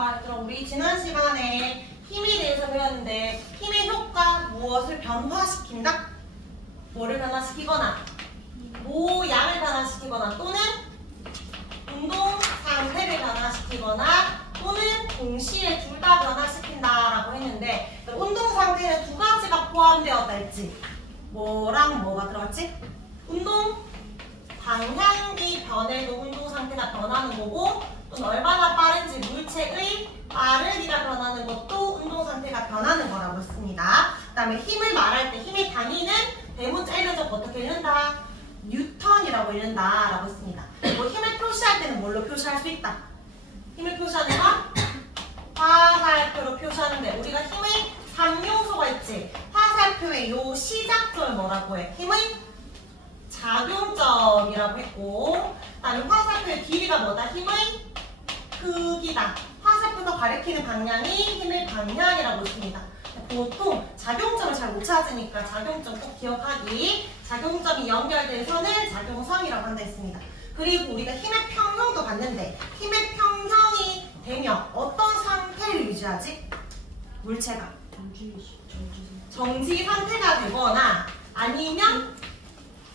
볼까? 그럼 우리 지난 시간에 힘에 대해서 배웠는데 힘의 효과 무엇을 변화시킨다? 뭐를 변화시키거나 모양을 변화시키거나 또는 운동 상태를 변화시키거나 또는 동시에 둘 다 변화시킨다라고 했는데 운동 상태는 두 가지가 포함되었다 했지. 뭐랑 뭐가 들어갔지? 운동 방향이 변해도 운동 상태가 변하는 거고 또 얼마나 빠른지 물체의 빠르기가 변하는 것도 운동 상태가 변하는 거라고 했습니다. 그 다음에 힘을 말할 때 힘의 단위는 대문자 1로 어떻게 읽는다? 뉴턴이라고 읽는다 라고 했습니다. 그리고 힘을 표시할 때는 뭘로 표시할 수 있다? 힘을 표시하는 건 화살표로 표시하는데 우리가 힘의 3요소가 있지. 화살표의 요 시작점을 뭐라고 해? 힘의 작용점이라고 했고 그 다음에 화살표의 길이가 뭐다? 힘의 크기다. 화살표가 가리키는 방향이 힘의 방향이라고 했습니다. 보통 작용점을 잘 못 찾으니까 작용점 꼭 기억하기. 작용점이 연결된 선을 작용선이라고 한다 했습니다. 그리고 우리가 힘의 평형도 봤는데 힘의 평형이 되면 어떤 상태를 유지하지? 물체가 정지 상태가 되거나 아니면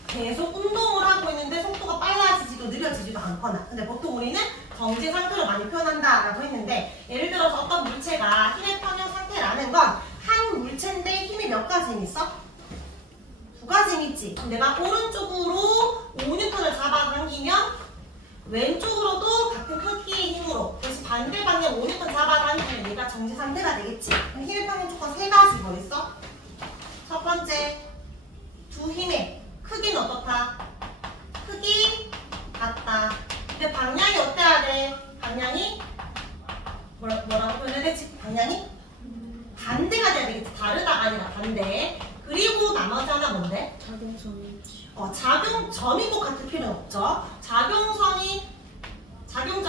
계속 운동을 하고 있는데 속도가 빨라지지도 느려지지도 않거나. 근데 보통 우리는 정지 상태로 많이 표현한다라고 했는데 예를 들어서 어떤 물체가 힘의 평형 상태라는 건 한 물체인데 힘이 몇 가지 힘 있어? 두 가지 힘 있지. 내가 오른쪽으로 5N을 잡아당기면 왼쪽으로도 같은 크기의 힘으로 다시 반대 방향 5N 잡아당기면 얘가 정지 상태가 되겠지. 그럼 힘의 평형 조건 세 가지 뭐 있어? 첫 번째, 두 힘의 크기는 어떻다? 크기 같다. 근데 방향이 어때야 돼? 방향이 뭐라고 표현해야 되지? 방향이 반대가 돼야 되겠지. 다르다가 아니라 반대. 그리고 나머지 하나 뭔데? 작용점이 꼭 같을 필요는 없죠. 작용점이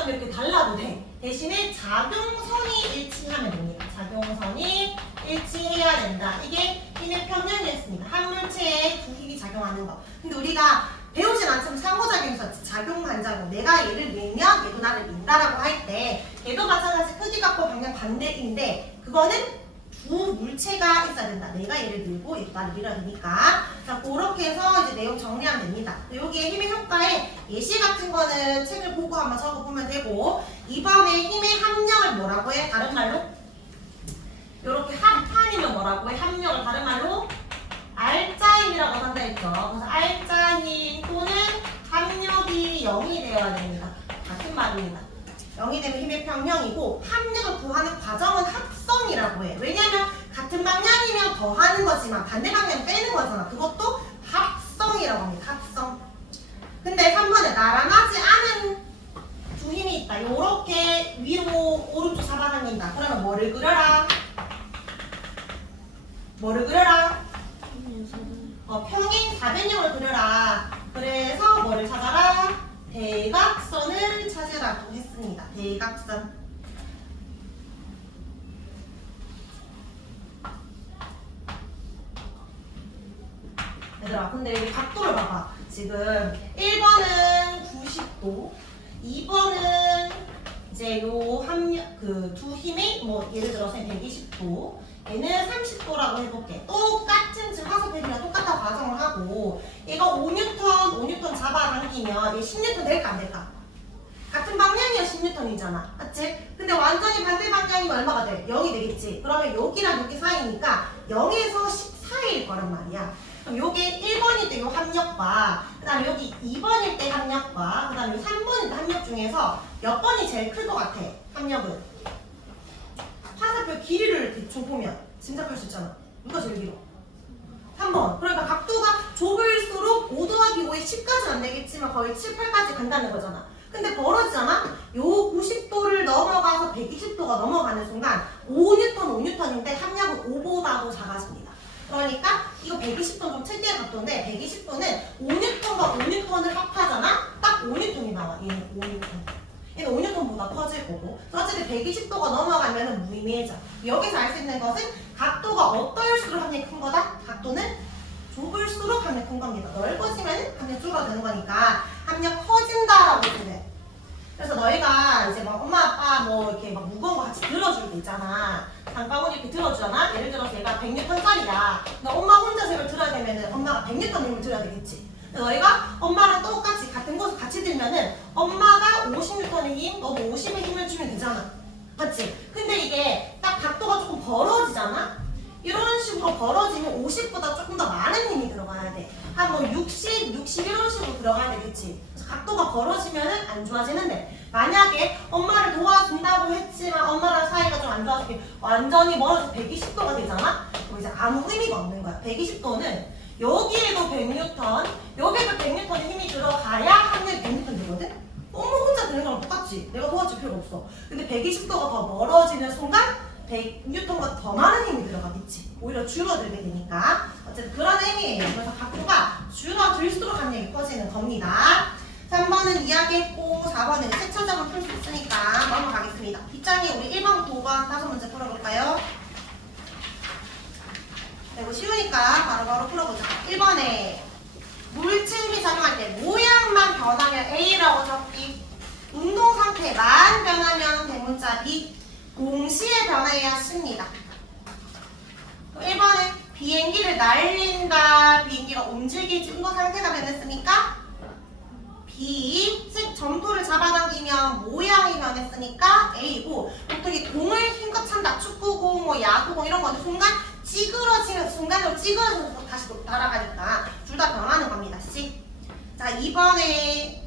이렇게 달라도 돼. 대신에 작용선이 일치하면 됩니다. 작용선이 일치해야 된다. 이게 힘의 평형이었습니다. 한 물체에 두 힘이 작용하는 거. 근데 우리가 배우진 않지만 상호작용에서 작용, 반작용. 내가 얘를 밀면 얘도 나를 민다라고 할 때 얘도 마찬가지 크기 같고 방향 반대인데 그거는 두 물체가 있어야 된다. 내가 얘를 밀고 얘도 나를 밀어야 되니까. 자, 그렇게 해서 이제 내용 정리하면 됩니다. 여기에 힘의 효과에 예시 같은 거는 책을 보고 한번 적어보면 되고 이번에 힘의 합력을 뭐라고 해? 다른 말로? 이렇게 합한이면 뭐라고 해? 합력을 다른 말로? 알짜힘이라고 한다 했죠. 그래서 알짜힘 또는 합력이 0이 되어야 됩니다. 같은 말입니다. 0이 되면 힘의 평형이고 합력을 구하는 과정은 합성이라고 해. 왜냐면 같은 방향이면 더하는 거지만 반대 방향 빼는 거잖아. 그것도 합성이라고 합니다. 합성. 근데 3번에 나란하지 않은 두 힘이 있다. 요렇게 위로 오른쪽 잡아당긴다. 그러면 뭐를 그려라? 뭐를 그려라? 평행 사변형을 그려라. 그래서 뭐를 찾아라? 대각선을 찾으라고 했습니다. 대각선. 얘들아, 근데 여기 각도를 봐봐. 지금 1번은 90도, 2번은 이제 요 두 힘이 뭐 예를 들어서 120도, 얘는 30도라고 해볼게. 똑같은 지금 화살표랑 똑같다고 가정을 하고 얘가 5N 잡아당기면 얘 10N 될까 안 될까? 같은 방향이야 10N이잖아. 맞지? 근데 완전히 반대 방향이면 얼마가 돼? 0이 되겠지. 그러면 여기랑 여기 사이니까 0에서 10 사이일 거란 말이야. 그럼 요게 1번일 때 요 합력과 그 다음에 여기 2번일 때 합력과 그 다음에 3번일 때 합력 중에서 몇 번이 제일 클 것 같아? 합력은 화살표 길이를 대충 보면 짐작할 수 있잖아. 누가 제일 길어? 3번. 그러니까 각도가 좁을수록 5 더하기 5에 10까지는 안 되겠지만 거의 7, 8까지 간다는 거잖아. 근데 벌어지잖아? 요 90도를 넘어가서 120도가 넘어가는 순간 5N인데 합력은 5보다도 작아집니다. 그러니까 이거 120도 좀 특이한 각도인데 120도는 5N과 5N을 합하잖아? 딱 5N이 나와. 얘는 5N. 얘는 5N보다 커질 거고 어쨌든 120도가 넘어가면 무의미해져. 여기서 알 수 있는 것은 각도가 어떨수록 합력이 큰 거다? 각도는 좁을수록 합력이 큰 겁니다. 넓어지면 합력 줄어드는 거니까 합력 커진다라고 보면 그래서 너희가 이제 막 엄마 아빠 뭐 이렇게 막 무거운 거 같이 들어줄 때 있잖아. 장바구니 이렇게 들어주잖아. 예를 들어서 얘가 100N짜리야. 근데 엄마 혼자서 이걸 들어야 되면은 엄마가 100N 힘을 들어야 되겠지. 근데 너희가 엄마랑 똑같이 같은 곳을 같이 들면은 엄마가 50N의 힘, 너도 50의 힘을 주면 되잖아. 맞지? 근데 이게 딱 각도가 조금 벌어지잖아? 이런 식으로 벌어지면 50보다 조금 더 많은 힘이 들어가야 돼. 한 뭐 60, 60 이런 식으로 들어가야 되겠지. 그래서 각도가 벌어지면은 안 좋아지는데 만약에 엄마를 도와준다고 했지만 엄마랑 사이가 좀 안 좋아서 완전히 멀어서 120도가 되잖아? 그럼 이제 아무 의미가 없는 거야. 120도는 여기에도 100N, 여기에도 100N의 힘이 들어가야 한 명이 100N 되거든? 엄마 혼자 되는 거랑 똑같지. 내가 도와줄 필요가 없어. 근데 120도가 더 멀어지는 순간 100N보다 더 많은 힘이 들어가겠지. 오히려 줄어들게 되니까. 어쨌든 그런 의미예요. 그래서 각도가 줄어들수록 압력이 커지는 겁니다. 3번은 이야기했고 4번은 세차적으로 풀 수 있으니까 넘어가겠습니다. 뒷장에 우리 1번부터 5번 다섯 문제 풀어볼까요? 네, 이거 쉬우니까 바로바로 풀어보자. 1번에 물질 힘이 작용할 때 모양만 변하면 A라고 적기. 운동 상태만 변하면 대문자 B. 동시에 변해야 C입니다. 1번에 비행기를 날린다. 비행기가 움직이지 운동 상태가 변했으니까 B. 즉 점토를 잡아당기면 모양이 변했으니까 A고, 보통 이 공을 힘껏 찬다. 축구공, 뭐 야구공 이런 거는 순간 찌그러지면 순간으로 찌그러져서 다시 날아가니까 둘 다 변하는 겁니다. C. 자, 2번에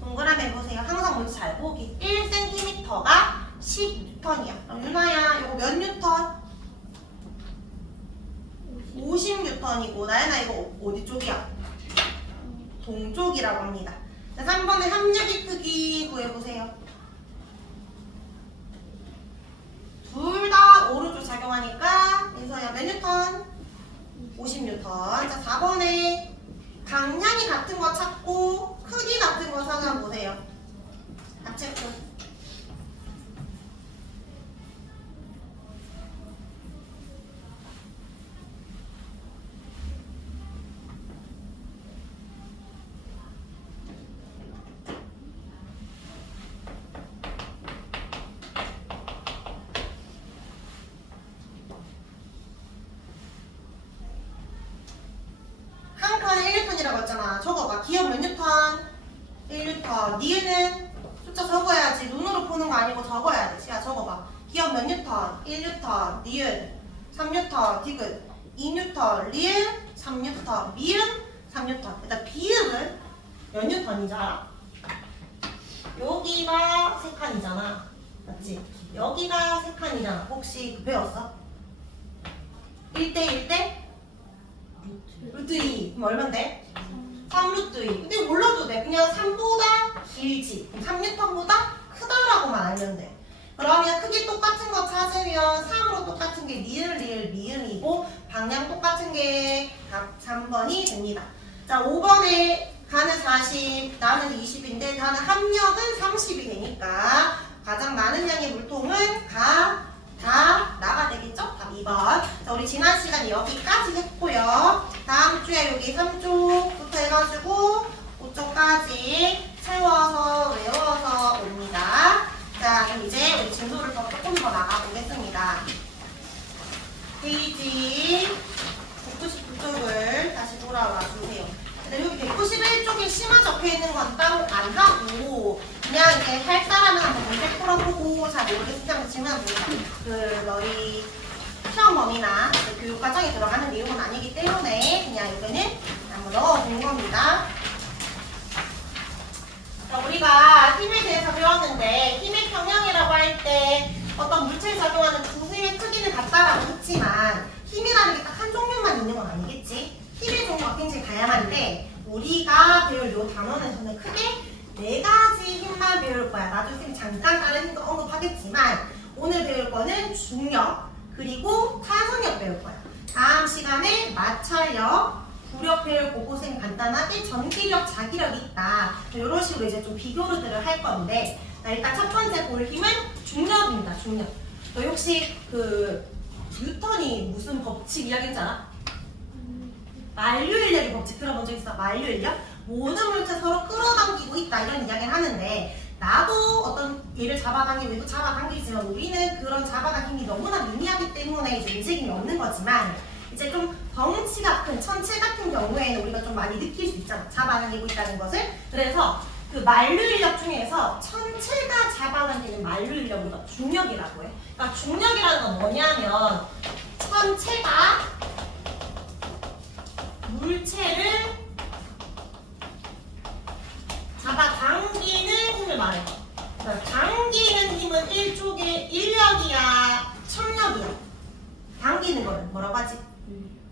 동그라미 해보세요. 항상 뭔지 잘 보기. 1cm가 10N이야. 그럼 유나야 이거 몇 뉴턴? 50N이고 나연아 이거 어디 쪽이야? 동쪽이라고 합니다. 자, 3번에 합력의 크기 구해보세요. 둘 다 오른쪽 작용하니까 민서야 몇 뉴턴? 50N. 자, 4번에 방향이 같은 거 찾고 크기 같은 거 찾아보세요. 합체크. 한 칸에 1N이라고 했잖아. 적어봐. 기억 몇 뉴턴? 1N. 니은은 숫자 적어야지. 눈으로 보는 거 아니고 적어야 돼. 시야 적어봐. 기억 몇 뉴턴? 1N. 니은 3N. 디귿 2N. 리은 3N. 미은 3N. 일단 비읍은 몇 뉴턴인지 알아? 여기가 3칸이잖아. 맞지? 여기가 3칸이잖아. 혹시 배웠어? 1대 1대? 루트 2. 그럼 얼만데? 3루트 2. 근데 몰라도 돼. 그냥 3보다 길지. 3N보다 크다라고만 알면 돼. 그러면 크기 똑같은 거 찾으면 3으로 똑같은 게 니은, 리을, 미음이고 방향 똑같은 게 답 3번이 됩니다. 자, 5번에 가는 40, 나는 20인데 나는 합력은 30이 되니까 가장 많은 양의 물통은 다 나가 되겠죠? 답 2번. 자, 우리 지난 시간에 여기까지 했고요. 다음 주에 여기 3쪽부터 해가지고 5쪽까지 채워서 외워서 옵니다. 자, 그럼 이제 우리 진도를 조금 더 나가보겠습니다. 페이지 199쪽을 다시 돌아와 주세요. 근데 여기 191쪽에 심화 적혀있는 건 따로 안 하고 그냥 이제 할 사람은 한번 문제 풀어보고 잘 모르겠으면 그 너희 시험 범위나 그 교육 과정에 들어가는 내용은 아니기 때문에 그냥 여기는 한번 넣어둔 겁니다. 자, 우리가 힘에 대해서 배웠는데 힘의 평형이라고 할 때 어떤 물체에 작용하는 두 힘의 크기는 같다라고 했지만 힘이라는 게 딱 한 종류만 있는 건 아니겠지? 힘의 종류가 굉장히 다양한데 우리가 배울 이 단원에서는 크게 4가지 힘만 배울 거야. 나중에 선생님 잠깐 다른 힘도 언급하겠지만 오늘 배울 거는 중력 그리고 타선력 배울 거야. 다음 시간에 마찰력, 부력 배울 거고 선생님 간단하게 전기력, 자기력이 있다. 이런 식으로 이제 좀 비교들을 할 건데 일단 첫 번째 볼 힘은 중력입니다. 중력. 너 혹시 그 뉴턴이 무슨 법칙 이야기인지 알아? 만류인력의 법칙 들어본 적 있어? 만류인력? 모든 물체 서로 끌어당기고 있다 이런 이야기를 하는데 나도 어떤 얘를 잡아당기고 얘도 잡아당기지만 우리는 그런 잡아당김이 너무나 미미하기 때문에 이제 움직임이 없는 거지만 이제 좀 덩치가 큰 천체 같은 경우에는 우리가 좀 많이 느낄 수 있잖아. 잡아당기고 있다는 것을. 그래서 그 만류 인력 중에서 천체가 잡아당기는 만류 인력을 우리가 중력이라고 해. 그러니까 중력이라는 건 뭐냐면 천체가 물체를 잡아당기는 힘을 말해. 그러니까 당기는 힘은 일종의 인력이야, 청력이야. 당기는 거를 뭐라고 하지?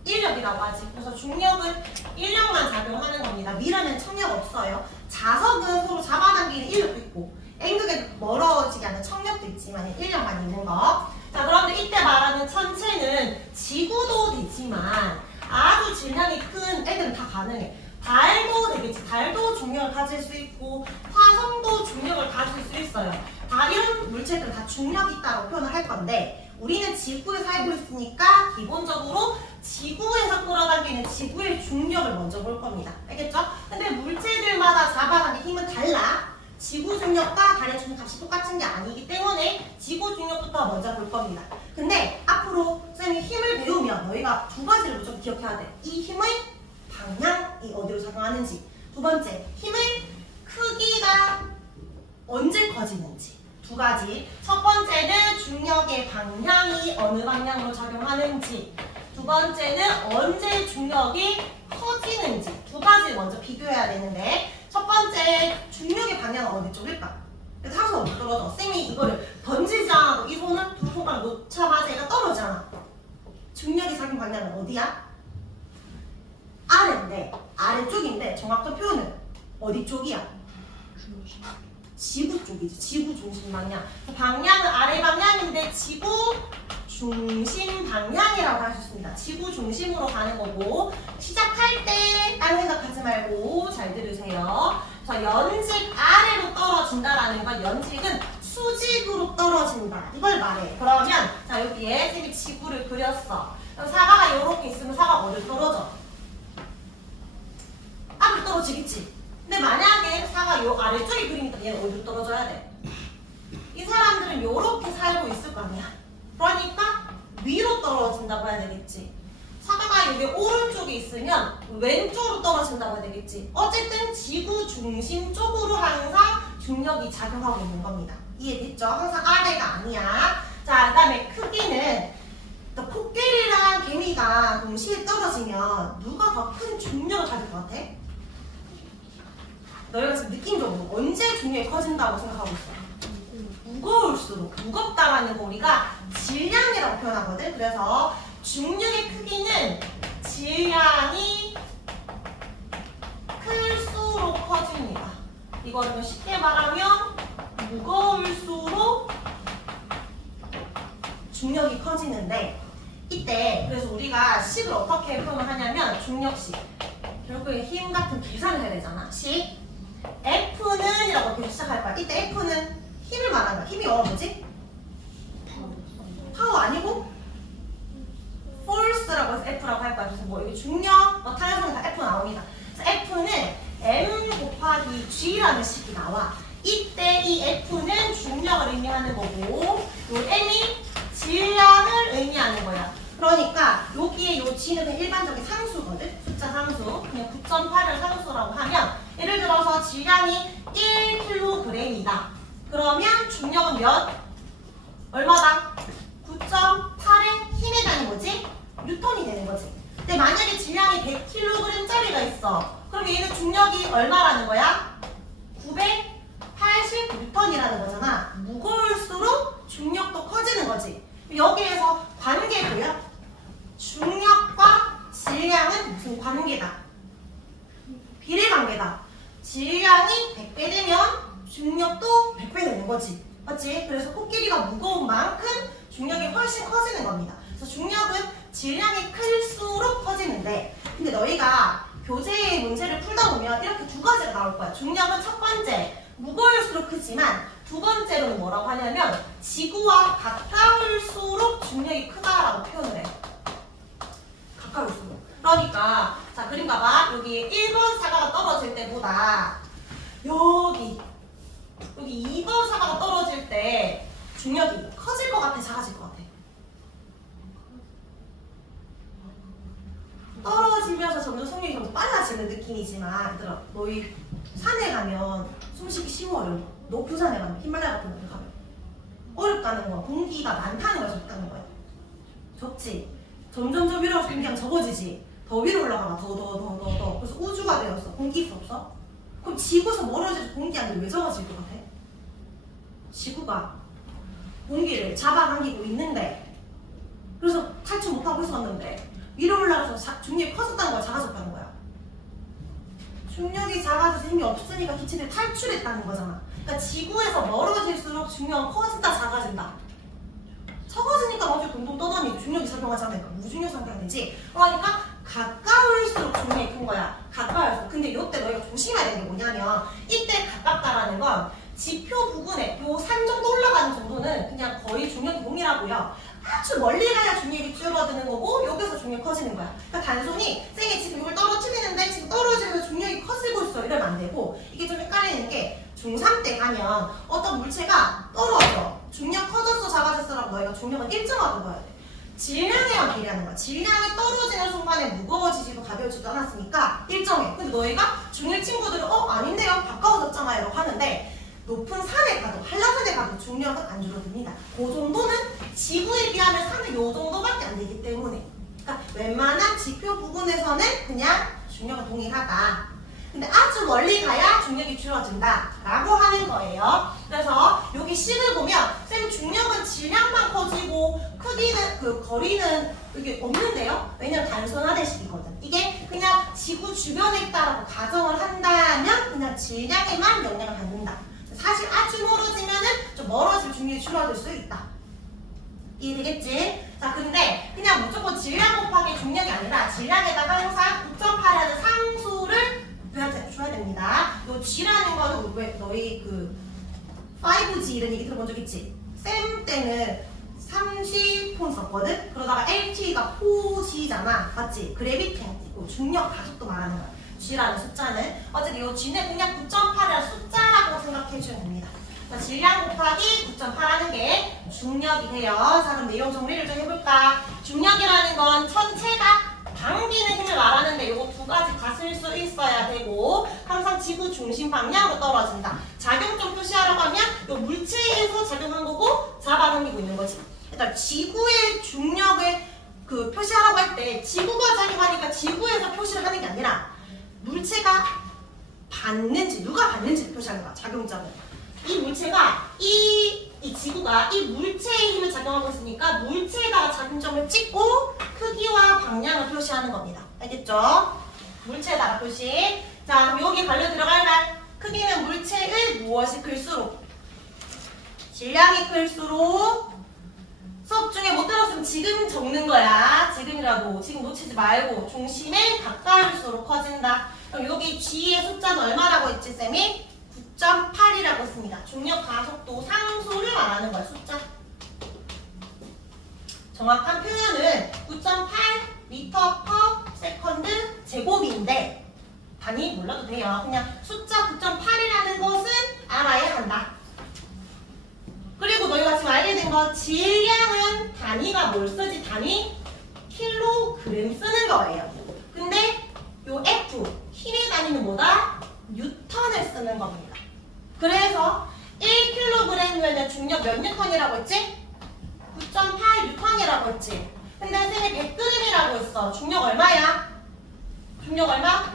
인력이라고 하지. 그래서 중력은 인력만 작용하는 겁니다. 미라는 청력 없어요. 자석은 서로 잡아당기는 인력도 있고 N극에 멀어지게 하는 청력도 있지만 인력만 있는 거. 자, 그런데 이때 말하는 천체는 지구도 되지만 아주 질량이 큰 애들은 다 가능해. 달도 되겠지. 달도 중력을 가질 수 있고 화성도 중력을 가질 수 있어요. 다 이런 물체들은 다 중력이 있다고 표현을 할 건데 우리는 지구에 살고 있으니까 기본적으로 지구에서 끌어당기는 지구의 중력을 먼저 볼 겁니다. 알겠죠? 근데 물체들마다 잡아당기는 힘은 달라. 지구 중력과 달의 중력값이 똑같은 게 아니기 때문에 지구 중력부터 먼저 볼 겁니다. 근데 앞으로 선생님이 힘을 배우면 너희가 두 가지를 무조건 기억해야 돼. 이 힘의 방향이 어디로 작용하는지. 두 번째, 힘의 크기가 언제 커지는지. 두 가지. 첫 번째는 중력의 방향이 어느 방향으로 작용하는지. 두 번째는 언제 중력이 커지는지. 두 가지 먼저 비교해야 되는데 첫 번째, 중력의 방향은 어디 쪽일까? 그래서 항상 어디 떨어져? 쌤이 이거를 던지지 않아도 이 손을 두 손가락 놓자마자 얘가 떨어지잖아. 중력의 작용 방향은 어디야? 아래인데, 아래쪽인데 정확한 표현은 어디 쪽이야? 지구 쪽이지. 지구 중심 방향. 방향은 아래 방향인데 지구 중심 방향이라고 할 수 있습니다. 지구 중심으로 가는 거고 시작할 때 딴 생각하지 말고 잘 들으세요. 자, 연직 아래로 떨어진다라는 건 연직은 수직으로 떨어진다. 이걸 말해. 그러면 자 여기에 쌤이 지구를 그렸어. 그럼 사과가 이렇게 있으면 사과가 어디로 떨어져? 앞으로 떨어지겠지. 근데 만약에 사과 요 아래쪽에 그리니까 얘는 어디로 떨어져야 돼? 이 사람들은 요렇게 살고 있을 거 아니야. 그러니까 위로 떨어진다고 해야 되겠지. 사과가 여기 오른쪽에 있으면 왼쪽으로 떨어진다고 해야 되겠지. 어쨌든 지구 중심 쪽으로 항상 중력이 작용하고 있는 겁니다. 이해됐죠? 항상 아래가 아니야. 자, 그 다음에 크기는 코끼리랑 개미가 동시에 떨어지면 누가 더 큰 중력을 가질 것 같아? 너희가 지금 느낌적으로 언제 중력이 커진다고 생각하고 있어? 무거울수록. 무겁다라는 거 우리가 질량이라고 표현하거든. 그래서 중력의 크기는 질량이 클수록 커집니다. 이거는 쉽게 말하면 무거울수록 중력이 커지는데 이때 그래서 우리가 식을 어떻게 표현을 하냐면 중력식. 결국에 힘 같은 계산을 해야 되잖아. 식. F는 이라고 계속 시작할 거야. 이때 F는 힘을 말하는 거야. 힘이 영어 뭐지? 파워 아니고? force라고 해서 F라고 할 거야. 그래서 뭐 여기 중력, 뭐 탄력성이 다 F 나옵니다. 그래서 F는 M 곱하기 G라는 식이 나와. 이때 이 F는 중력을 의미하는 거고 요 M이 질량을 의미하는 거야. 그러니까 여기에 요 G는 그냥 일반적인 상수거든. 숫자 상수. 그냥 9.8을 상수라고 하면 예를 들어서 질량이 1kg이다. 그러면 중력은 몇? 얼마다? 9.8의 힘에 가는 거지? 뉴턴이 되는 거지. 근데 만약에 질량이 100kg짜리가 있어. 그럼 얘는 중력이 얼마라는 거야? 980뉴턴이라는 거잖아. 무거울수록 중력도 커지는 거지. 여기에서 관계 보여? 중력과 질량은 무슨 관계다? 비례관계다. 질량이 100배 되면 중력도 100배 되는 거지. 맞지? 그래서 코끼리가 무거운 만큼 중력이 훨씬 커지는 겁니다. 그래서 중력은 질량이 클수록 커지는데 근데 너희가 교재의 문제를 풀다 보면 이렇게 두 가지가 나올 거야. 중력은 첫 번째 무거울수록 크지만 두 번째로는 뭐라고 하냐면 지구와 가까울수록 중력이 크다라고 표현을 해. 가까울수록. 그러니까 자 그림 봐봐. 여기 1번 사과가 떨어질 때보다 여기 이 2번 사과가 떨어질 때 중력이 커질 것 같아, 작아질 것 같아? 떨어지면서 점점 속력이 점점 빨라지는 느낌이지만 얘들아 너희 산에 가면 숨쉬기 쉬워 어려워? 높은 산에 가면 히말라야 같은 데 가면 어렵다는 거야. 공기가 많다는 거야, 적다는 거야? 적지? 점점 위로 가서 공기가 적어지지? 더 위로 올라가봐. 더. 그래서 우주가 되었어. 공기 있어 없어? 그럼 지구에서 멀어져서 공기 안에 왜 적어질 것 같아? 지구가 공기를 잡아당기고 있는데 그래서 탈출 못하고 있었는데 위로 올라가서 중력이 커졌다는 거야, 작아졌다는 거야? 중력이 작아져서 힘이 없으니까 기체들이 탈출했다는 거잖아. 그러니까 지구에서 멀어질수록 중력은 커진다, 작아진다? 적어지니까 나중에 동동 떠다니고 중력이 작용하지 않으니까 무중력 상태가 되지. 그러니까 가까울수록 중력이 큰 거야. 가까울수록. 근데 이때 너희가 조심해야 되는 게 뭐냐면 이때 가깝다라는 건 지표 부근에 요 산 정도 올라가는 정도는 그냥 거의 중력이 동일하고요. 아주 멀리 가야 중력이 줄어드는 거고 여기서 중력이 커지는 거야. 그러니까 단순히 쌤이 지금 이걸 떨어뜨리는데 지금 떨어지면서 중력이 커지고 있어 이러면 안 되고 이게 좀 헷갈리는 게 중3 때 가면 어떤 물체가 떨어져. 중력 커졌어 작아졌어라고 너희가 중력은 일정하다고 봐야 돼. 질량에만 비례하는 거야. 질량이 떨어지는 순간에 무거워지지도 가벼워지지도 않았으니까 일정해. 근데 너희가 중1 친구들은 아닌데요? 가까워졌잖아요 라고 하는데 높은 산에 가도 한라산에 가도 중력은 안 줄어듭니다. 그 정도는 지구에 비하면 산은 요 정도밖에 안 되기 때문에 그러니까 웬만한 지표 부분에서는 그냥 중력은 동일하다. 근데 아주 멀리 가야 중력이 줄어든다 라고 하는 거예요. 그래서 여기 식을 보면 쌤 중력은 질량만 커지고 크기는 그 거리는 이게 없는데요. 왜냐면 단순화된 식이거든. 이게 그냥 지구 주변에 있다라고 가정을 한다면 그냥 질량에만 영향을 받는다. 사실 아주 멀어지면은 좀 멀어질 중력이 줄어들 수 있다. 이해되겠지? 자, 근데 그냥 무조건 질량 곱하기 중력이 아니라 질량에다가 항상 9.8이라는 상수를 줘야 됩니다. 요 G라는 거는 왜 너희 그 5G 이런 얘기 들어본 적 있지? 쌤 때는 30폰 썼거든? 그러다가 LT가 4G잖아. 맞지? 그래비티고 중력 가속도 말하는 거야. G라는 숫자는 어쨌든 요 G는 그냥 9.8이라는 숫자라고 생각해 주면 됩니다. 질량 곱하기 9.8하는 게 중력이 돼요. 자, 그럼 내용 정리를 좀 해볼까? 중력이라는 건 천체가 당기는 힘을 말하는데 요거 두 가지 같을 수 있어야 되고 항상 지구 중심 방향으로 떨어진다. 작용점 표시하라고 하면 요 물체에서 작용한 거고 잡아당기고 있는 거지. 일단 지구의 중력을 그 표시하라고 할 때 지구가 작용하니까 지구에서 표시를 하는 게 아니라 물체가 받는지 누가 받는지를 표시하는 거야. 작용점은. 이 물체가 이 지구가 이 물체의 힘을 작용하고 있으니까 물체에다가 작용점을 찍고 크기와 방향을 표시하는 겁니다. 알겠죠? 물체에다가 표시. 자, 그럼 여기 관련 들어갈 말. 크기는 물체의 무엇이 클수록 질량이 클수록 수업 중에 못 들었으면 지금 적는 거야. 지금이라도 지금 놓치지 말고 중심에 가까울수록 커진다. 그럼 여기 G의 숫자는 얼마라고 했지 쌤이? 9.8이라고 했습니다. 중력 가속도 상수를 말하는 거야, 숫자. 정확한 표현은 9.8m/s 제곱인데 단위 몰라도 돼요. 그냥 숫자 9.8이라는 것은 알아야 한다. 그리고 너희가 지금 알게 된 건 질량은 단위가 뭘 쓰지? 단위 킬로그램 쓰는 거예요. 근데 요 F, 힘의 단위는 뭐다? 뉴턴을 쓰는 겁니다. 그래서 1kg이면 중력 몇 뉴턴이라고 했지? 9.8 뉴턴이라고 했지? 근데 선생님이 100g이라고 했어. 중력 얼마야? 중력 얼마?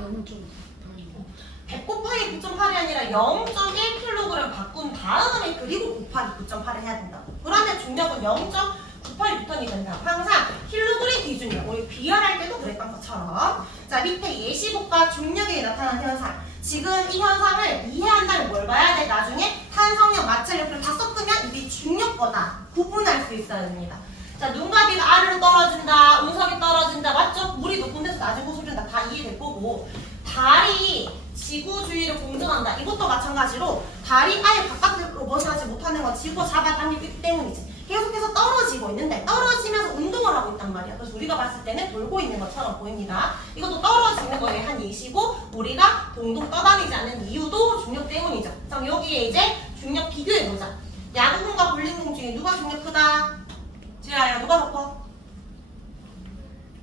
100 곱하기 9.8이 아니라 0.1kg 바꾼 다음에 그리고 곱하기 9.8을 해야 된다고. 그러면 중력은 0.98 뉴턴이 된다. 항상 킬로그램 기준이야. 우리 비열할 때도 그랬던 것처럼. 자, 밑에 예시곡과 중력에 나타난 현상. 지금 이 현상을 이해한다면 뭘 봐야 돼? 나중에 탄성력, 마찰력을 다 섞으면 이게 중력거다 구분할 수 있어야 됩니다. 자, 눈과 비가 아래로 떨어진다, 운석이 떨어진다, 맞죠? 물이 높은 데서 낮은 곳으로 된다. 다 이해될 거고, 달이 지구 주위를 공전한다. 이것도 마찬가지로 달이 아예 바깥으로 벗어나지 못하는 건 지구가 잡아당기고 있기 때문이지. 계속해서 떨어지고 있는데 떨어지면서 운동을 하고 있단 말이야. 그래서 우리가 봤을 때는 돌고 있는 것처럼 보입니다. 이것도 떨어지는 거에 한 예시고 우리가 동동 떠다니지 않는 이유도 중력 때문이죠. 그럼 여기에 이제 중력 비교해보자. 야구공과 볼링공 중에 누가 중력 크다? 지라야 누가 더 커?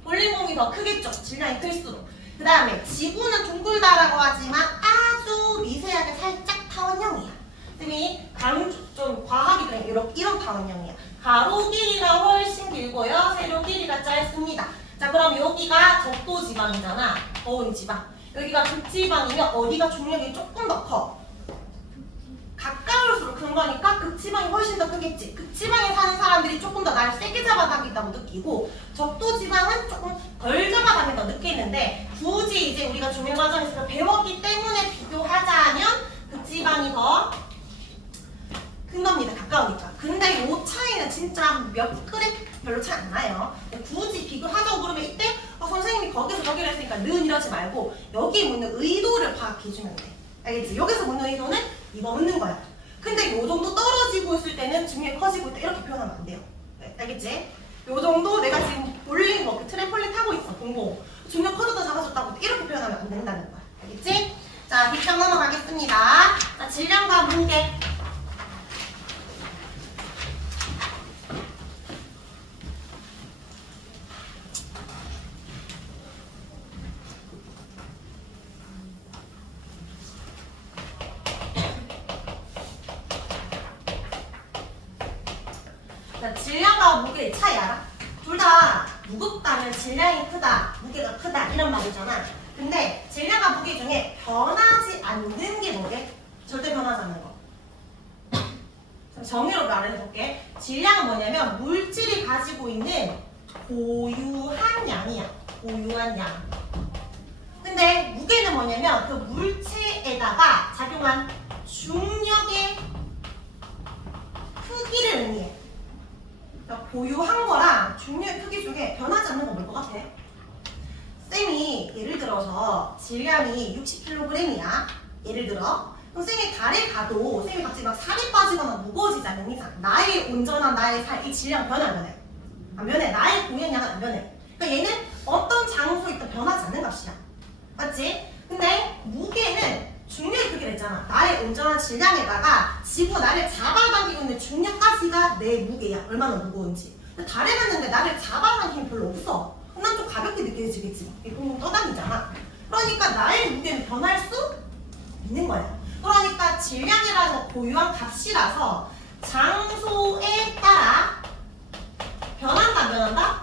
볼링공이 더 크겠죠. 질량이 클수록. 그 다음에 지구는 둥글다라고 하지만 아주 미세하게 살짝 타원형이야. 쌤이 좀 과학이 그냥 이런 타원형이야. 가로 길이가 훨씬 길고요. 세로 길이가 짧습니다. 자, 그럼 여기가 적도지방이잖아. 더운 지방. 여기가 극지방이면 어디가 중력이 조금 더 커? 가까울수록 큰 거니까 극지방이 훨씬 더 크겠지. 극지방에 사는 사람들이 조금 더 날 세게 잡아당긴다고 느끼고 적도지방은 조금 덜 잡아당긴다고 느끼는데 굳이 이제 우리가 중요 과정에서 배웠기 때문에 비교하자면 극지방이 더 큰 겁니다. 가까우니까. 근데 이 차이는 진짜 몇 그램 별로 차이 안 나요. 굳이 비교하자고 그러면 이때 선생님이 거기서 저기를 했으니까 는 이러지 말고 여기 묻는 의도를 파악해주면 돼. 알겠지? 여기서 묻는 의도는 이거 묻는 거야. 근데 요 정도 떨어지고 있을 때는 중력이 커지고 있다 이렇게 표현하면 안 돼요. 네, 알겠지? 요 정도 내가 지금 볼링 뭐 트램폴린 타고 있어. 공공. 중력 커졌다 작아졌다고 이렇게 표현하면 안 된다는 거야. 알겠지? 자, 뒷장 넘어가겠습니다. 자, 질량과 무게. 자, 질량과 무게의 차이 알아? 둘 다 무겁다면 질량이 크다, 무게가 크다 이런 말이잖아. 근데 질량과 무게 중에 변하지 않는 게 뭐게? 절대 변하지 않는 거. 정의로 말해볼게. 질량은 뭐냐면 물질이 가지고 있는 고유한 양이야. 고유한 양. 근데 무게는 뭐냐면 그 물체에다가 작용한 중력의 크기를 의미해. 그러니까 고유한 거랑 중력의 크기 중에 변하지 않는 건 뭘 것 같아? 쌤이 예를 들어서 질량이 60kg이야. 예를 들어. 그럼 쌤이 달에 가도 쌤이 갑자기 막 살이 빠지거나 무거워지지 않는 이상 나의 온전한 나의 살, 이 질량 변해 안 변해? 안 변해. 나의 공연량은 안 변해. 그러니까 얘는 어떤 장소에 있든 변하지 않는 값이야. 맞지? 근데 무게는 중력의 크기를 했잖아. 나의 온전한 질량에다가 지구 나를 잡아당기고 있는 중력까지가 내 무게야. 얼마나 무거운지. 근데 달에 갔는데 나를 잡아당기는 힘이 별로 없어. 그럼 난 좀 가볍게 느껴지겠지. 붕붕 떠다니잖아. 그러니까 나의 무게는 변할 수 있는 거야. 그러니까 질량이라는 고유한 값이라서 장소에 따라 변한다, 안 변한다?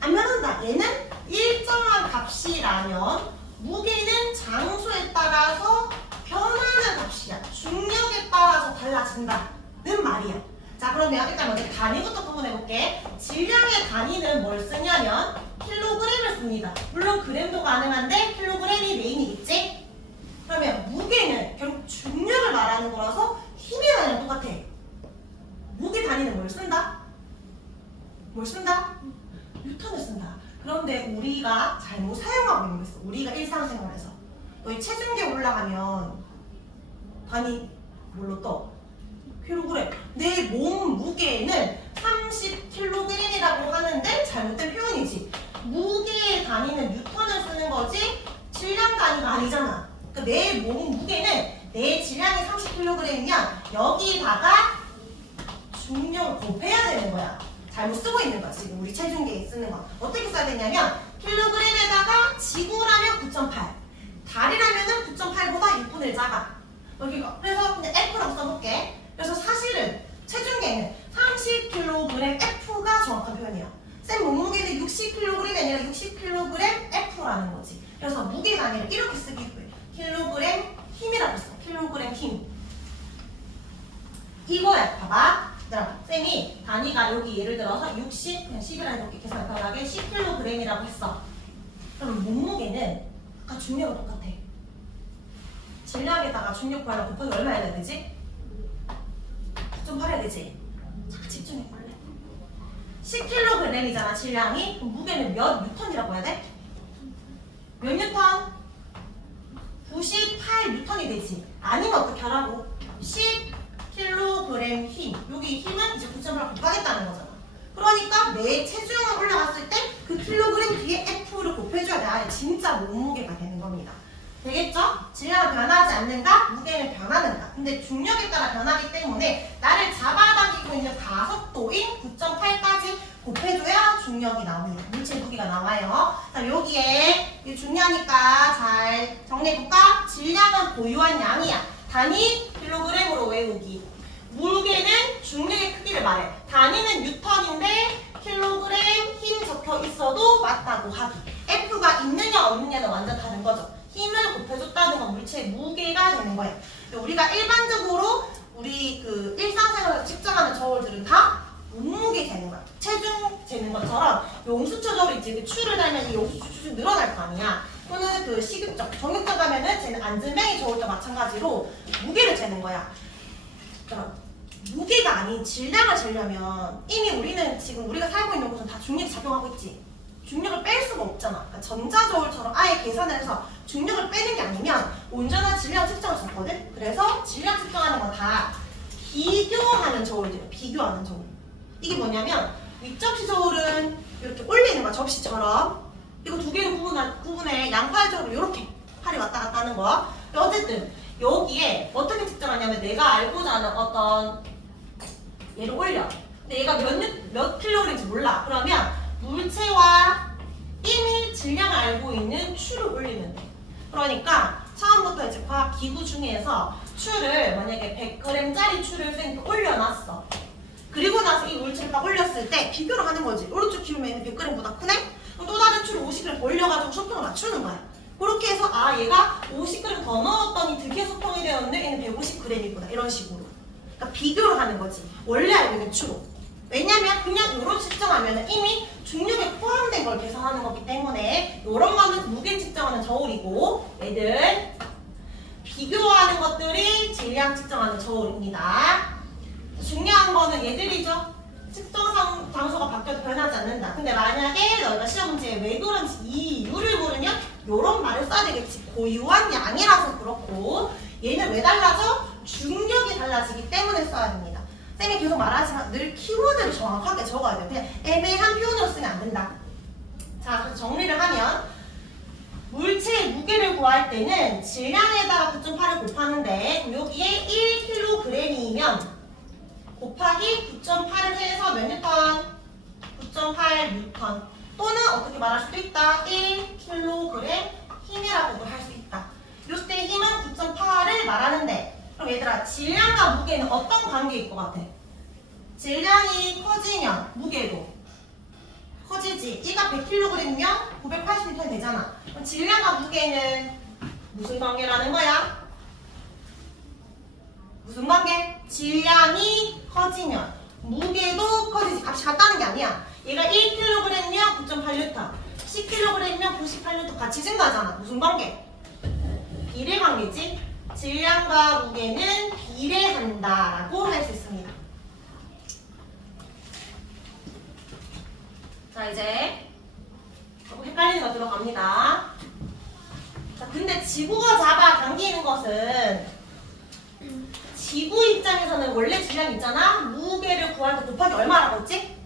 안 변한다. 얘는 일정한 값이라면 무게는 장소에 따라서 변하는 값이야. 중력에 따라서 달라진다는 말이야. 자, 그러면 일단 먼저 단위부터 구분해볼게. 질량의 단위는 뭘 쓰냐면 킬로그램을 씁니다. 물론 그램도 가능한데 킬로그램이 메인이겠지? 그러면 무게는 결국 중력을 말하는 거라서 힘의 단위랑 똑같아. 무게 단위는 뭘 쓴다? 뭘 쓴다? 뉴턴을 쓴다. 그런데 우리가 잘못 사용하고 있는 거 있어. 우리가 일상생활에서. 너희 체중계 올라가면 단위 뭘로 떠? 킬로그램. 내 몸 무게는 30kg이라고 하는데 잘못된 표현이지. 무게의 단위는 뉴턴을 쓰는 거지 질량 단위가 아니잖아. 그러니까 내 몸 무게는 내 질량이 30kg이면 여기다가 중력을 곱해야 되는 거야. 잘못 쓰고 있는 거야. 지금 우리 체중계에 쓰는 거. 어떻게 써야 되냐면 킬로그램에다가 지구라면 9.8, 달이라면은 9.8보다 6분의 1 작아. 여기가. 그래서 그냥 F라고 써볼게. 그래서 사실은 체중계는 30kg F가 정확한 표현이야. 쌤 몸무게는 60kg이 아니라 60kg F라는 거지. 그래서 무게 단위를 이렇게 쓰기도 해. 킬로그램 힘이라고 써. 킬로그램 힘. 이거야. 봐봐. 쌤이 단위가 여기 예를 들어서 60, 그냥 10이라 해볼게. 계산 편하게 10kg이라고 했어. 그럼 몸무게는 아까 중력은 똑같아. 질량에다가 중력 구하려 곱하기 얼마 해야 되지? 9.8 해야 되지? 잠깐 집중해볼래? 10kg이잖아 질량이. 그럼 무게는 몇 뉴턴이라고 해야 돼? 몇 뉴턴? 98뉴턴이 되지. 아니면 어떻게 하라고? 10kg 힘. 여기 힘은 이제 9.8 곱하겠다는 거잖아. 그러니까 내 체중이 올라갔을 때 그 킬로그램 뒤에 F를 곱해줘야 돼. 아예 진짜 몸무게가 되는 겁니다. 되겠죠? 질량은 변하지 않는가? 무게는 변하는가? 근데 중력에 따라 변하기 때문에 나를 잡아당기고 있는 가속도인 9.8까지 곱해줘야 중력이 나옵니다. 물체 무게가 나와요. 자, 여기에 중요하니까 잘 정리해볼까? 질량은 고유한 양이야. 단위 킬로그램으로 외우기. 무게는 중력의 크기를 말해. 단위는 뉴턴인데 킬로그램 힘 적혀 있어도 맞다고 하기. F가 있느냐 없느냐는 완전 다른 거죠. 힘을 곱해줬다는 건 물체의 무게가 되는 거예요. 우리가 일반적으로 우리 그 일상생활에서 측정하는 저울들은 다 몸무게 재는 거야. 체중 재는 것처럼 용수초 저울이 이제 그 추를 달면 이 용수초 쭉 늘어날 거 아니야. 또는 그 식육적, 정육적 가면은 쟤는 안전뱅이 저울도 마찬가지로 무게를 재는 거야. 그러니까 무게가 아닌 질량을 재려면 이미 우리는 지금 우리가 살고 있는 곳은 다 중력이 작용하고 있지. 중력을 뺄 수가 없잖아. 그러니까 전자저울처럼 아예 계산을 해서 중력을 빼는 게 아니면 온전한 질량 측정을 줬거든. 그래서 질량 측정하는 건 다 비교하는 저울이에요. 비교하는 저울. 이게 뭐냐면 윗접시 저울은 이렇게 올리는 거야. 접시처럼. 이거 두 개를 구분해 양팔 저울을 이렇게 팔이 왔다 갔다 하는 거야. 어쨌든 여기에 어떻게 측정하냐면 내가 알고자 하는 어떤 얘를 올려. 근데 얘가 몇 킬로그램인지 몰라. 그러면 물체와 이미 질량을 알고 있는 추를 올리면 돼. 그러니까 처음부터 이제 과학 기구 중에서 추를 만약에 100g짜리 추를 선생님이 올려놨어. 그리고 나서 이 물체를 딱 올렸을 때 비교를 하는 거지. 오른쪽 기울면 100g보다 크네? 그럼 또 다른 추를 50g 올려가지고 소평을 맞추는 거야. 그렇게 해서 아 얘가 50g 더 넣었더니 드디어 소평이 되었는데 얘는 150g이구나. 이런 식으로. 그러니까 비교를 하는 거지. 원래 알고 있는 추로. 왜냐면 그냥 이런 측정하면 이미 중력에 포함된 걸 계산하는 거기 때문에 이런 거는 무게 측정하는 저울이고 얘들 비교하는 것들이 질량 측정하는 저울입니다. 중요한 거는 얘들이죠. 측정 장소가 바뀌어도 변하지 않는다. 근데 만약에 너희가 시험 문제에 왜 그런지 이유를 모르면 이런 말을 써야 되겠지. 고유한 양이라서 그렇고 얘는 왜 달라져? 중력이 달라지기 때문에 써야 됩니다. 쌤이 계속 말하지만 늘 키워드를 정확하게 적어야 돼요. 그냥 애매한 표현으로 쓰면 안 된다. 자, 그래서 정리를 하면 물체의 무게를 구할 때는 질량에다가 9.8을 곱하는데 여기에 1kg이면 곱하기 9.8을 해서 몇 뉴턴? 9.8 뉴턴. 또는 어떻게 말할 수도 있다. 1kg 힘이라고도 할 수 있다. 이때 힘은 9.8을 말하는데 그럼 얘들아 질량과 무게는 어떤 관계일 것 같아? 질량이 커지면 무게도 커지지. 얘가 100kg이면 980N 되잖아. 그럼 질량과 무게는 무슨 관계라는 거야? 무슨 관계? 질량이 커지면 무게도 커지지. 값이 같다는 게 아니야. 얘가 1kg면 9.8N, 10kg면 98N 같이 증가하잖아. 무슨 관계? 비례 관계지. 질량과 무게는 비례한다라고 할 수 있습니다. 자, 이제 조금 헷갈리는 거 들어갑니다. 자, 근데 지구가 잡아당기는 것은 지구 입장에서는 원래 질량 있잖아. 무게를 구할 때 곱하기 얼마라고 했지?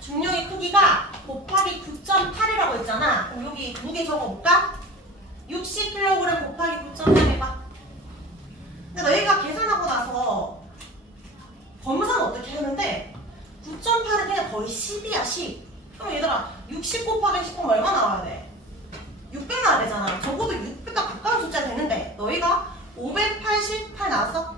중력의 크기가 곱하기 9.8이라고 했잖아. 그럼 여기 무게 적어볼까? 60kg 곱하기 9.8 해봐. 근데 너희가 계산하고 나서 검사는 어떻게 하는데 9.8은 그냥 거의 10이야 10. 그럼 얘들아 60 곱하기 10 하면 얼마 나와야 돼? 600 나와야 되잖아. 적어도 600과 가까운 숫자 되는데 너희가 588 나왔어?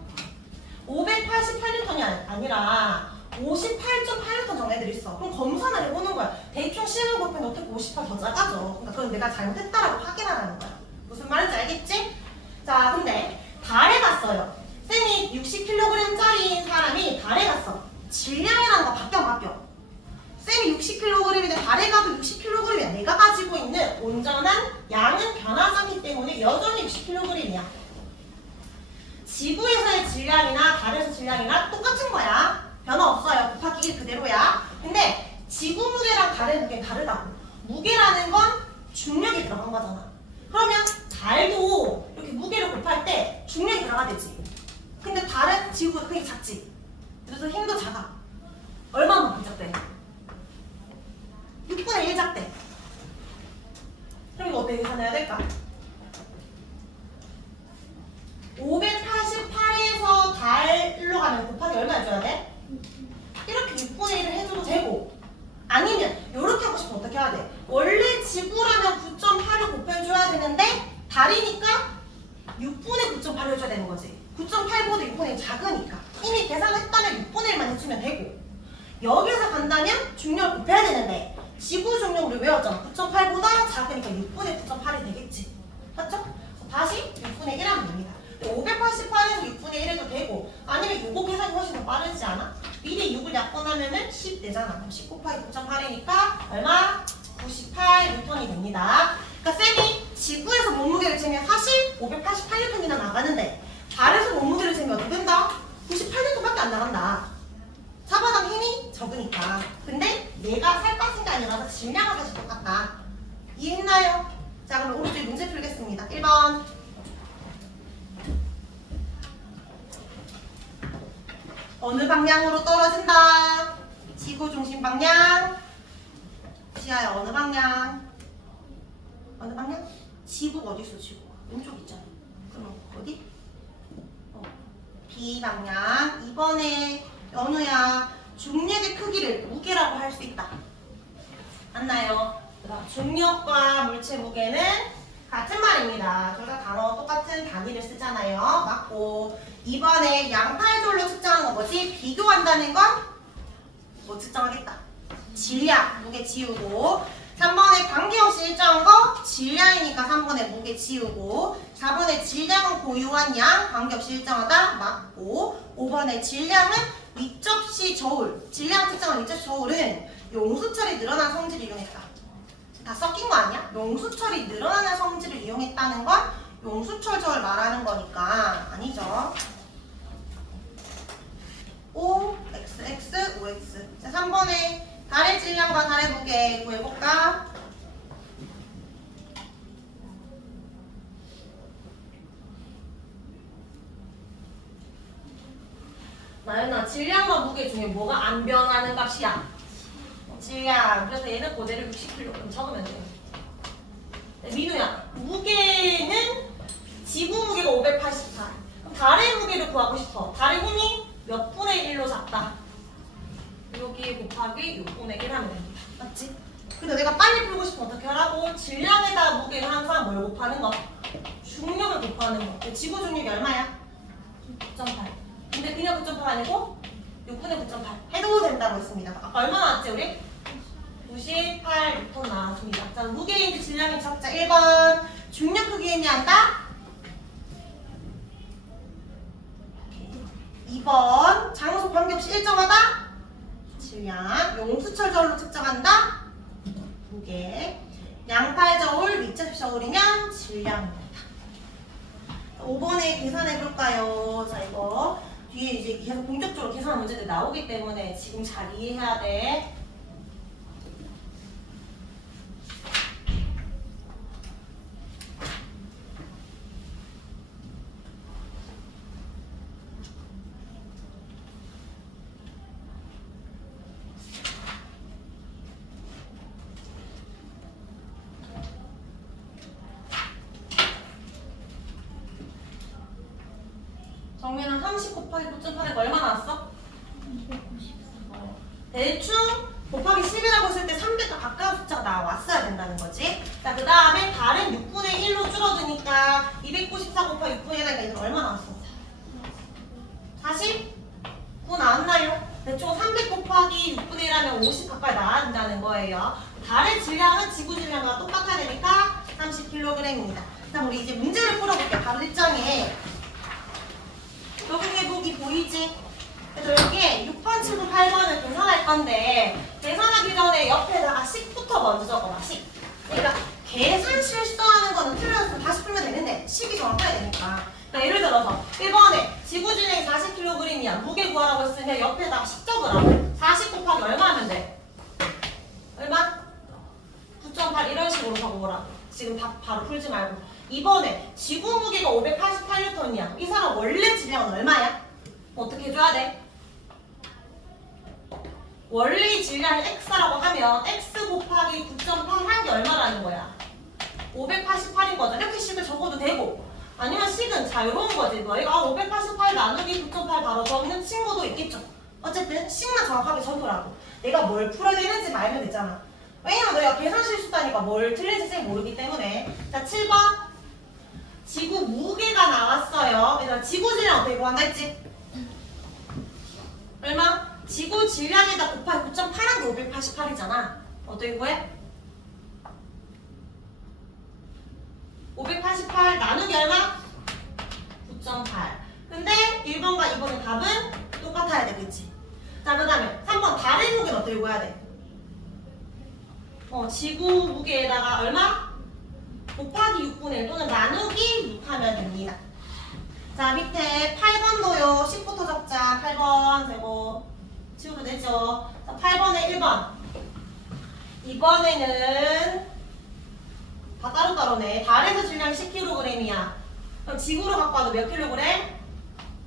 588N이 아니라 58.8N 정도 애들 있어. 그럼 검사를 해보는 거야. 대충 10을 곱하면 어떻게 58 더 작아져. 그러니까 그건 내가 잘못했다라고 확인하라는 거야. 무슨 말인지 알겠지? 자, 근데 달에 갔어요. 쌤이 60kg짜리인 사람이 달에 갔어. 질량이라는 거 바뀌어. 쌤이 60kg인데 달에 가도 60kg이야. 내가 가지고 있는 온전한 양은 변하지 않기 때문에 여전히 60kg이야. 지구에서의 질량이나 달에서 질량이나 똑같은 거야. 변화 없어요. 곱하기 1 그대로야. 근데 지구 무게랑 달의 무게는 다르다고. 무게라는 건 중력이 들어간 거잖아. 그러면 달도 이렇게 무게를 곱할 때 중력이 들어가야 되지. 근데 달은 지구가 크게 작지. 그래서 힘도 작아. 얼마만큼 작대? 6분의 1 작대. 그럼 이거 어떻게 계산해야 될까? 588 하면 곱하기 얼마 해줘야 돼? 이렇게 6분의 1을 해줘도 되고 아니면 이렇게 하고 싶으면 어떻게 해야 돼? 원래 지구라면 9.8을 곱해줘야 되는데 달이니까 6분의 9.8을 해줘야 되는 거지. 9.8보다 6분의 1 작으니까 이미 계산했다면 6분의 1만 해주면 되고 여기서 간다면 중력을 곱해야 되는데 지구 중력 우리 외웠잖아. 9.8보다 작으니까 6분의 9.8이 되겠지. 맞죠? 다시 6분의 1 하면 됩니다. 588에서 6분의 1 해도 되고 아니면 요거 계산이 훨씬 더 빠르지 않아? 미리 6을 약분하면은 10 되잖아. 그럼 10 곱하기 9.8이니까 얼마? 98N이 됩니다. 그러니까 쌤이 지구에서 몸무게를 재면 사실 588N이나 나가는데 달에서 몸무게를 재면 어떻게 된다? 98N밖에 안 나간다. 사바당 힘이 적으니까. 근데 내가 살 빠진 게 아니라서 질량은 사실 똑같다. 이해했나요? 자 그럼 오른쪽에 문제 풀겠습니다. 1번 어느 방향으로 떨어진다? 지구 중심 방향. 지하야 어느 방향? 어느 방향? 지구가 어디 있어? 지구가 왼쪽 있잖아. 그럼 어디? B 방향. 2번에 연우야 중력의 크기를 무게라고 할 수 있다. 맞나요? 중력과 물체 무게는 같은 말입니다. 둘 다 단어 똑같은 단위를 쓰잖아요. 맞고 2번에 양팔절로 측정하는 건 뭐지? 비교한다는 건 뭐 측정하겠다? 질량, 무게 지우고 3번에 관계없이 일정한 거 질량이니까 3번에 무게 지우고 4번에 질량은 고유한 양, 관계없이 일정하다 맞고 5번에 질량은 위접시 저울, 질량 측정한 위접시 저울은 용수철이 늘어난 성질을 이용했다. 다 섞인 거 아니야? 용수철이 늘어나는 성질을 이용했다는 건 용수철 저울 말하는 거니까 아니죠. O, X, X, OX. 자, 3번에 달의 질량과 달의 무게 구해볼까? 나연아, 질량과 무게 중에 뭐가 안 변하는 값이야? 질량. 그래서 얘는 그대로 60kg 적으면 돼. 민우야, 무게는 지구 무게가 584. 그럼 달의 무게를 구하고 싶어. 달의 힘이 몇 분의 1로 작다? 여기 곱하기 6분의 1 하면 됩니다. 맞지? 근데 내가 빨리 풀고 싶으면 어떻게 하라고? 질량에다 무게를 항상 뭘 곱하는 거? 중력을 곱하는 거. 지구 중력이 얼마야? 9.8. 근데 그냥 9.8 아니고 6분의 9.8 해도 된다고 했습니다. 아까 얼마 나왔지 우리? 98N 나왔습니다. 자, 무게인지 질량인지 적자 1번. 중력 크기인지 한다? 2번. 장소 관계없이 일정하다? 질량. 용수철 저울로 측정한다? 무게. 양팔 저울, 위접시 저울이면 질량입니다. 5번에 계산해볼까요? 자, 이거 뒤에 이제 계속 공격적으로 계산 문제들 나오기 때문에 지금 잘 이해해야 돼. 정민아 30 곱하기 9.8에 얼마 나왔어? 294. 대충 곱하기 10이라고 했을 때 300과 가까운 숫자가 나왔어야 된다는 거지. 자, 그 다음에 달은 6분의 1로 줄어드니까 294 곱하기 6분의 1하니까 이건 얼마 나왔어? 49 나왔나요? 대충 300 곱하기 6분의 1하면 50 가까이 나와야 된다는 거예요. 달의 질량은 지구 질량과 똑같아야 되니까 30kg입니다. 자, 우리 이제 문제를 풀어볼게요. 바로 1장에 여기 보기 보이지? 그래서 여기에 6번, 7번, 8번을 계산할 건데 계산하기 전에 옆에다가 식부터 먼저 적어봐. 식. 그러니까 계산 실수하는 거는 틀려서 다시 풀면 되는데 식이 정확해야 되니까. 그러니까 예를 들어서 1번에 지구 질량이 40kg이야. 무게 구하라고 했으면 옆에다가 식 적으라고. 40 곱하기 얼마 하면 돼? 얼마? 9.8 이런 식으로 적어보라고. 지금 바로 풀지 말고. 2번에 지구 무게가 588N이야. 이 사람 원래 질량은 얼마야? 어떻게 해줘야 돼? 원래 질량을 X라고 하면 X 곱하기 9.8 한 게 얼마라는 거야? 588인 거죠. 이렇게 식을 적어도 되고 아니면 식은 자, 요런 거지. 너희가 588 나누기 9.8 바로 적는 친구도 있겠죠. 어쨌든 식만 정확하게 적으라고. 내가 뭘 풀어야 되는지 알면 되잖아. 왜냐면 너희가 계산 실수다니까 뭘 틀린지 잘 모르기 때문에. 자, 7번. 지구 무게가 나왔어요. 얘들아, 지구 질량 어떻게 구한다 했지? 얼마? 지구 질량에다 곱하기 9.8한 게 588이잖아. 어떻게 구해? 588 나누기 얼마? 9.8. 근데 1번과 2번의 답은 똑같아야 되겠지. 자, 그 다음에 3번 달의 무게는 어떻게 구해야 돼? 지구 무게에다가 얼마? 곱하기 6분의 1 또는 나누기 6 하면 됩니다. 자, 밑에 8번도요. 10부터 적자. 8번 되고 지우도 되죠. 자, 8번에 1번. 이번에는 다 따로따로네. 달에서 질량 10kg이야. 그럼 지구로 갖고 와도 몇 킬로그램?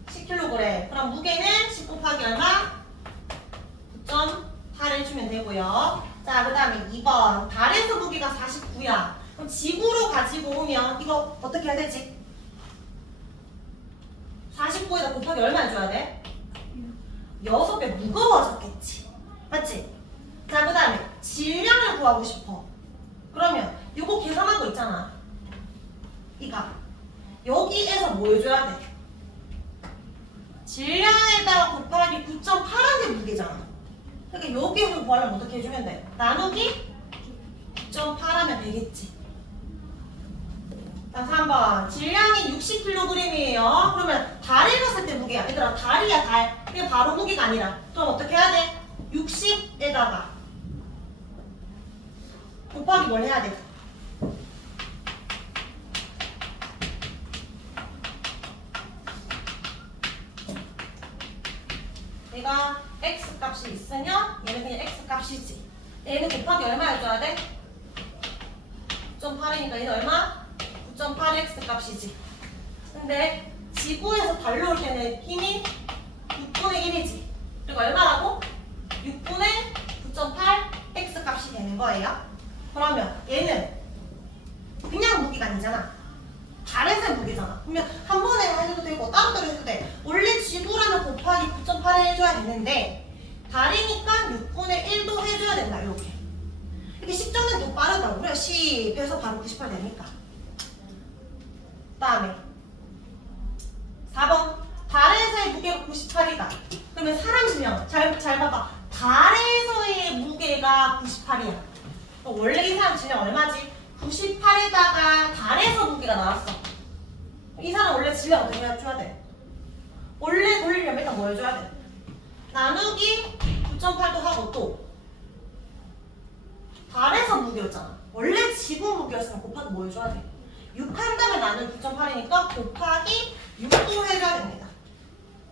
10kg. 그럼 무게는 10 곱하기 얼마? 9.8을 주면 되고요. 자, 그 다음에 2번. 달에서 무게가 49야. 그럼 지구로 가지고 오면 이거 어떻게 해야 되지? 49에다 곱하기 얼마 해줘야 돼? 6배 무거워졌겠지. 맞지? 자, 그 다음에 질량을 구하고 싶어. 그러면 요거 계산한 거 있잖아. 이 값. 여기에서 뭐 해줘야 돼? 질량에다가 곱하기 9.8한 게 무게잖아. 그러니까 여기에서 구하려면 어떻게 해주면 돼? 나누기 9.8 하면 되겠지. 자, 3번. 질량이 60kg이에요. 그러면 달에 갔을 때 무게야. 얘들아, 달이야, 달. 그게 바로 무게가 아니라. 그럼 어떻게 해야 돼? 60에다가 곱하기 뭘 해야 돼? 얘가 x 값이 있으면 얘는 그냥 x 값이지. 얘는 곱하기 얼마 해줘야 돼? 9.8이니까 얘는 얼마? 9.8x 값이지. 근데 지구에서 달려올 때는 힘이 6분의 1이지. 그리고 얼마라고? 6분의 9.8x 값이 되는 거예요. 그러면 얘는 그냥 무게가 아니잖아. 달에서의 무게잖아. 그러면 한 번에 해도 되고 따로따로 해도 돼. 원래 지구라면 곱하기 9.8을 해줘야 되는데 달이니까 6분의 1도 해줘야 된다. 이렇게. 이렇게 10점은 더 빠르다고. 그래 10에서 바로 98 되니까. 다음에 4번. 달에서의 무게가 98이다. 그러면 사람 질량 잘 봐봐. 달에서의 무게가 98이야. 원래 이 사람 질량 얼마지? 98에다가 달에서 무게가 나왔어. 이 사람 원래 질량 어떻게 해줘야 돼? 원래 돌리려면 일단 뭐 해줘야 돼? 나누기 9.8도 하고 또 달에서 무게였잖아. 원래 지구 무게였으면 곱하기 뭐 해줘야 돼? 6 한 다음에 나누기 9.8이니까 곱하기 6도 해줘야 됩니다.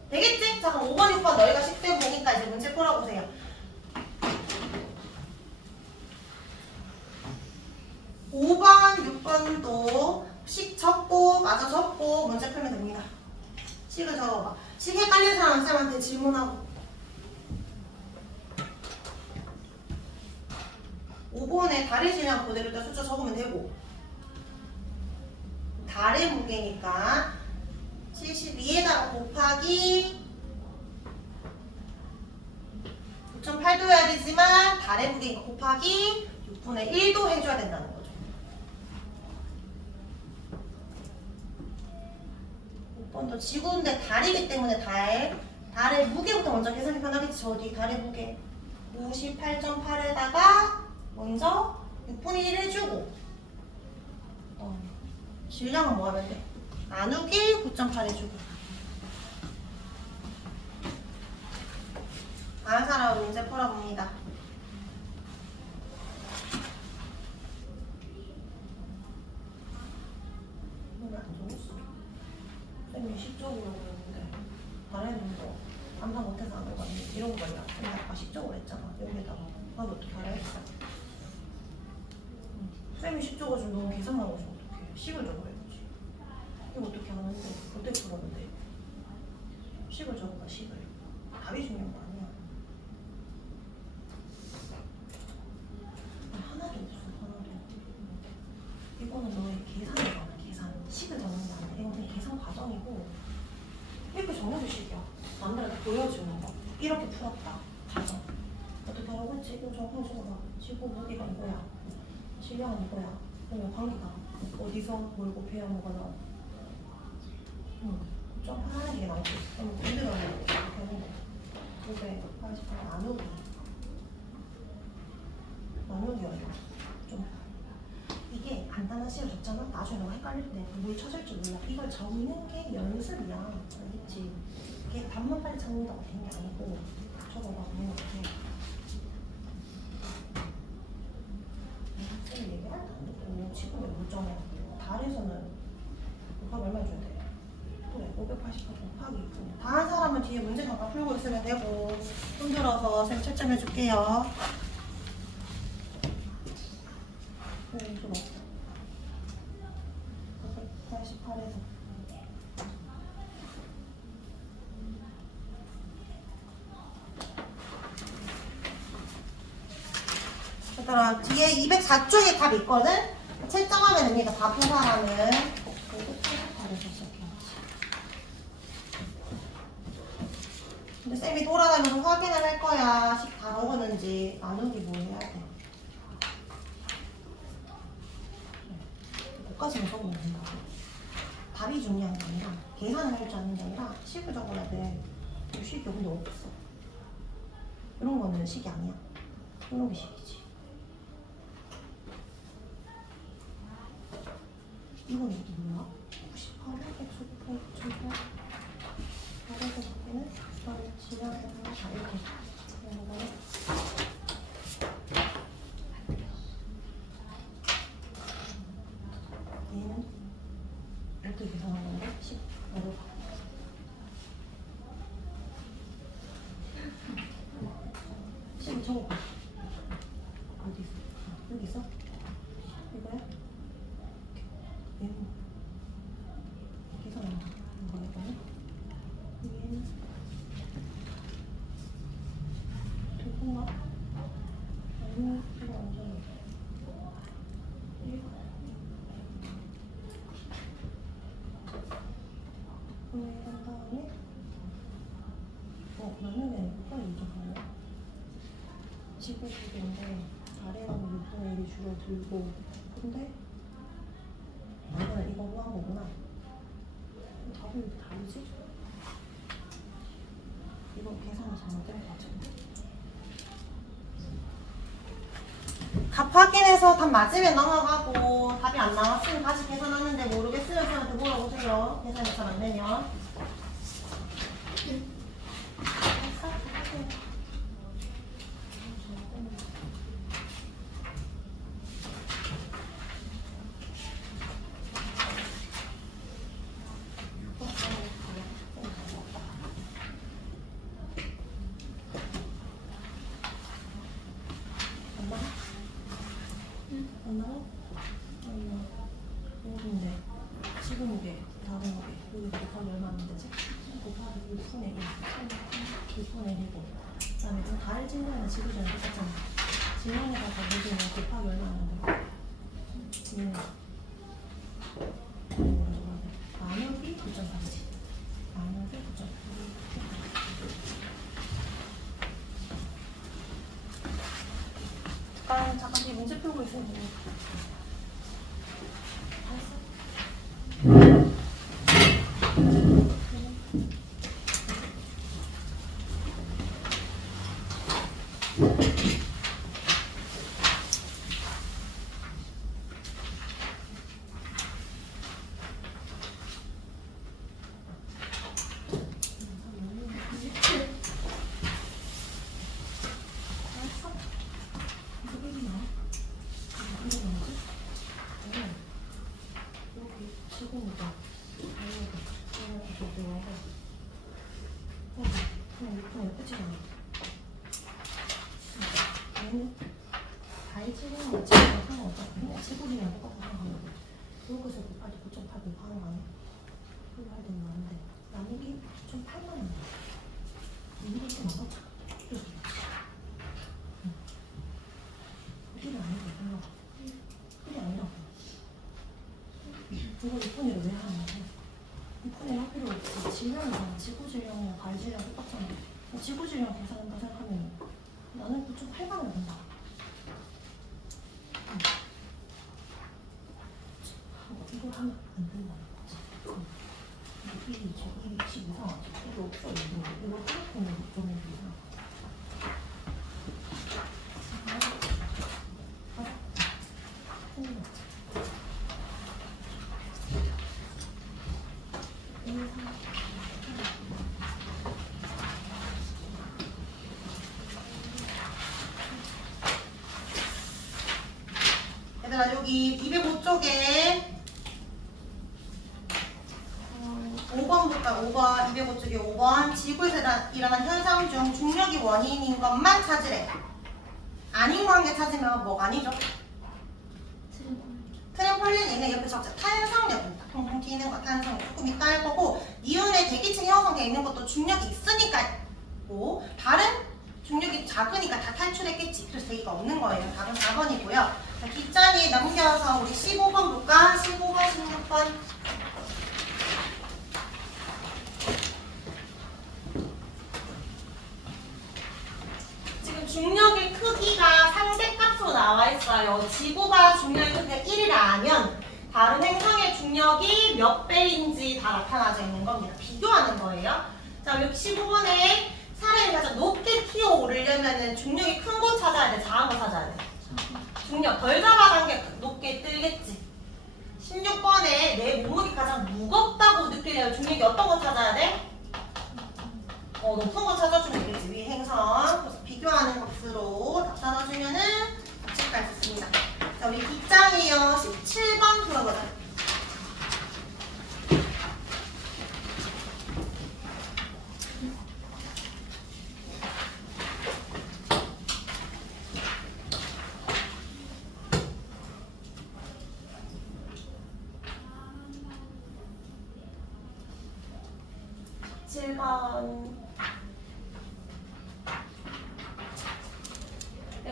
되겠지? 자, 그럼 5번, 6번 너희가 식대로 보니까 이제 문제 풀어보세요. 5번, 6번도 식 적고 마저 적고 문제 풀면 됩니다. 식을 적어봐. 식 헷갈리는 사람 쌤한테 질문하고. 5번에 달의 질량 그대로 일단 숫자 적으면 되고 달의 무게니까 72에다가 곱하기 9.8도 해야 되지만 달의 무게니까 곱하기 6분의 1도 해줘야 된다는 거죠. 5번도 지구인데 달이기 때문에 달의 무게부터 먼저 계산이 편하겠지. 저 뒤 달의 무게 58.8에다가 먼저 6분의 1 해주고 질량은 뭐 하면 돼? 나누기 9.8 해주고. 다른 사람은 문제 풀어봅니다. 오늘 안 적었어. 쌤이 식적으로 그랬는데 다른 애들도 암산 못해서 안 해봤는데 이런 거 말이야. 근데 아까 식적으로 했잖아. 여기다가 나도 어떻게 알아했어? 쌤이 식적으로 좀 너무 계산만 하고 좀 어떡해. 식을 적어야지. 이거 어떻게 하는데? 어떻게 풀었는데? 식을 적어봐, 식을. 답이 중요한 거 아니야. 하나도 없어, 하나도. 이거는 너의 계산이야, 계산. 식을 적는 게 아니야. 이건 그냥 계산 과정이야. 이렇게 풀었다. 가정. 어떻게 하라고 했지? 이거 정품 적어봐. 지구 무게가 이거야. 질량은 이거야. 그러면 관계가 어디서 뭘 곱해야 뭐가 나와? 좀 편안하게 나오지. 그럼 반대로 하면 이렇게 하는 거. 988 나누기 어려워. 좀 이게 간단한 식을 줬잖아. 나중에 너가 헷갈릴 때 뭘 찾을 줄 몰라. 이걸 적는 게 연습이야. 알겠지? 이게 답만 빨리 찾는다고 되는 게 아니고 적어봐. 그냥 이렇게. 쌤이 얘기할 때 안 듣고 지금 왜 못 정해? 달에서는 곱하기 얼마 줘야 돼? 그래, 588 곱하기. 다른 사람은 뒤에 문제 잠깐 풀고 있으면 되고 손 들어서 쌤 채점해 줄게요. 네, 좀 없어. 488에서 얘들아 뒤에 204쪽에 답 있거든? 채점하면 됩니다. 다 푼 사람은 588에서 시작해야지. 근데 쌤이 돌아다니면서 확인을 할 거야. 식 다 먹었는지 나누기 뭐 해야 돼. 거기까지만 적으면 된다. 답이 중요한 게 아니라 계산을 할 줄 아는 게 아니라 식을 적어야 돼. 식이 근데 없어. 이런 거는 식이 아니야. 이런 게 식이지. 이건 이게 뭐야? 98에 x 곱하기 1000 아래서 적기는 지나가는 다 이렇게 되는 거네. 얘는 어떻게 계산한 건데? 10 어려워. 적어봐. 어디 있어? 여기 있어? 이거야? 얘는 계산한 거야, 이거는? 얘는 두고가? 아니, 이거 완전 1. 이런 다음에 나는 게 아니고 이거 잠깐만. 15인데 아래로는 6분의 1이 줄어들고 근데 이거는 이거 한 거구나. 답이 왜 이렇게 다르지? 이거 계산이 잘못된 것 같은데? 답 확인해서 답 맞으면 넘어가고 답이 안 나왔으면 다시 계산하는데 모르겠으면 저한테 물어보세요. 계산이 잘 안 되면. 근데 지금 이게 다른 게 여기 곱하기 얼마 안 되지? 곱하기 6분의 1 6분의 1이고 그 다음에 그 달 질량은 지구전에 똑같잖아. 질량에다가 모두면 곱하기 얼마 안 돼? 나누기 9.8이지. 나누기 9.8 잠깐 뒤에 문제 풀고 있으면 달질량은 지금 상관없어. 그냥 지구이랑 똑같은 상관없어. 여기서 곱하기 9.8 곱하는 거 아니야? 그거 할 때는 많은데 나누기 9.8만 원. 이게 좀 많아. 그게 아니고 그게 아니라고. 이거 6분의를 왜 하는 거야? 6분의 할 필요 없지. 질량이잖아. 지구 질량이랑 달 질량 똑같잖아. 지구질량 계산한다 생각하면 나는 9.8방을 본다. 이걸 하면 안 된다는 거지. 일이 이상하지. 이게 없어. 이거 생각하면 6.1 이상. 얘들아 여기 205쪽에 5번 볼까? 5번 205쪽에 5번 지구에서 일어난 현상 중 중력이 원인인 것만 찾으래. 아닌 거 한 개 찾으면 뭐가 아니죠? 트램폴린 얘는 옆에 적자 탄성력입니다. 통통 튀는 거 탄성력 조금 이따 할 거고 니은에 대기층 형성되어 있는 것도 중력이 있으니까 고 다른 중력이 작으니까 다 탈출했겠지. 그래서 대기가 없는 거예요. 답은 4번이고요. 자, 뒷자리에 넘겨서 우리 15번 볼까? 15번, 16번. 지금 중력의 크기가 상대값으로 나와 있어요. 지구가 중력의 크기가 1이라면 다른 행성의 중력이 몇 배인지 다 나타나져 있는 겁니다. 비교하는 거예요. 자, 여기 15번에 사람이 가장 높게 튀어 오르려면 중력이 큰 거 찾아야 돼? 작은 거 찾아야 돼? 중력 덜 잡아간 게 높게 뜨겠지. 16번에 내 몸무게 가장 무겁다고 느끼려면 중력이 어떤 거 찾아야 돼? 높은 거 찾아주면 되겠지. 위에 행성. 그래서 비교하는 것으로 나타나주면은 답책할 수 있습니다. 자, 우리 뒷장이요. 17번 풀어보자.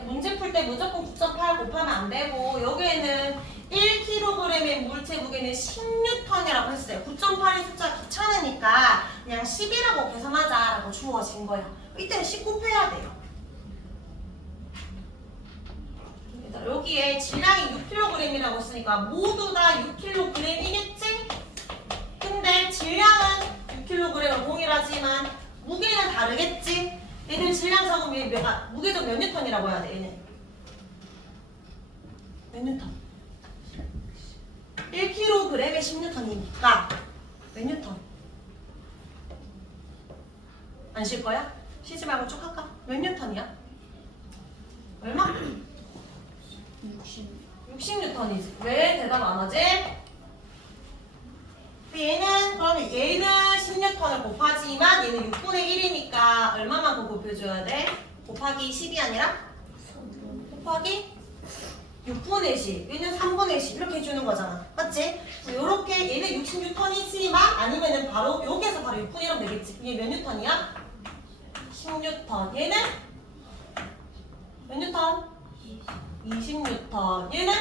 문제 풀 때 무조건 9.8 곱하면 안 되고 여기에는 1kg의 물체 무게는 10N이라고 했어요. 9.8의 숫자 귀찮으니까 그냥 10이라고 계산하자라고 주어진 거예요. 이때는 10 곱해야 돼요. 여기에 질량이 6kg이라고 했으니까 모두 다 6kg이겠지? 근데 질량은 6kg은 동일하지만 무게는 다르겠지? 얘는 질량 적으면 무게도 몇 뉴턴이라고 해야 돼, 얘는. 몇 뉴턴? 1kg에 10뉴턴이니까 몇 뉴턴? 안 쉴 거야? 쉬지 말고 쭉 할까? 몇 뉴턴이야? 얼마? 60뉴턴이지. 왜 대답 안 하지? 그러면 얘는 10뉴턴을 곱하지만 얘는 6분의 1이니까 얼마만큼 곱해줘야 돼? 곱하기 10이 아니라? 곱하기 6분의 10. 얘는 3분의 10. 이렇게 해주는 거잖아. 맞지? 요렇게 얘는 60뉴턴이지만 아니면은 바로 여기에서 바로 6분의 1하면 되겠지. 얘 몇 뉴턴이야? 10뉴턴. 얘는? 몇 뉴턴? 20뉴턴. 얘는?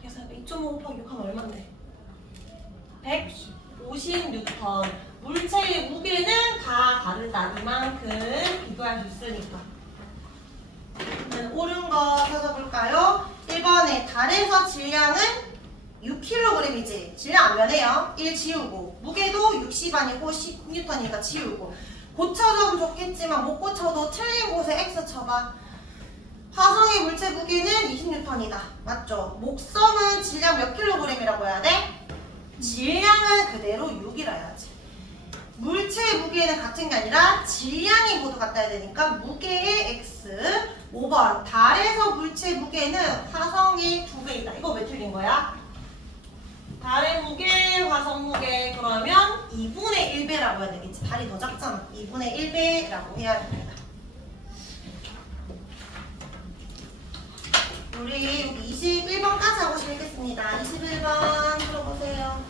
그래서 2.5 곱하기 6 하면 얼마인데? 150뉴턴. 물체의 무게는 다 다르다. 이만큼 비교할 수 있으니까. 옳은 거 찾아볼까요? 1번에 달에서 질량은 6kg이지. 질량 안 변해요. 1 지우고. 무게도 60 아니고 10N이니까 지우고. 고쳐주면 좋겠지만 못 고쳐도 틀린 곳에 X 쳐봐. 화성의 물체 무게는 20N이다. 맞죠? 목성은 질량 몇 kg이라고 해야 돼? 질량은 그대로 6이라 해야지. 물체의 무게는 같은 게 아니라 질량이 모두 같아야 되니까 무게의 X. 5번 달에서 물체 무게는 화성의 2배이다. 이거 왜 틀린 거야? 달의 무게, 화성 무게 그러면 2분의 1배라고 해야 되겠지. 달이 더 작잖아. 2분의 1배라고 해야 됩니다. 우리 여기 21번까지 하고 시작하겠습니다. 21번 들어보세요.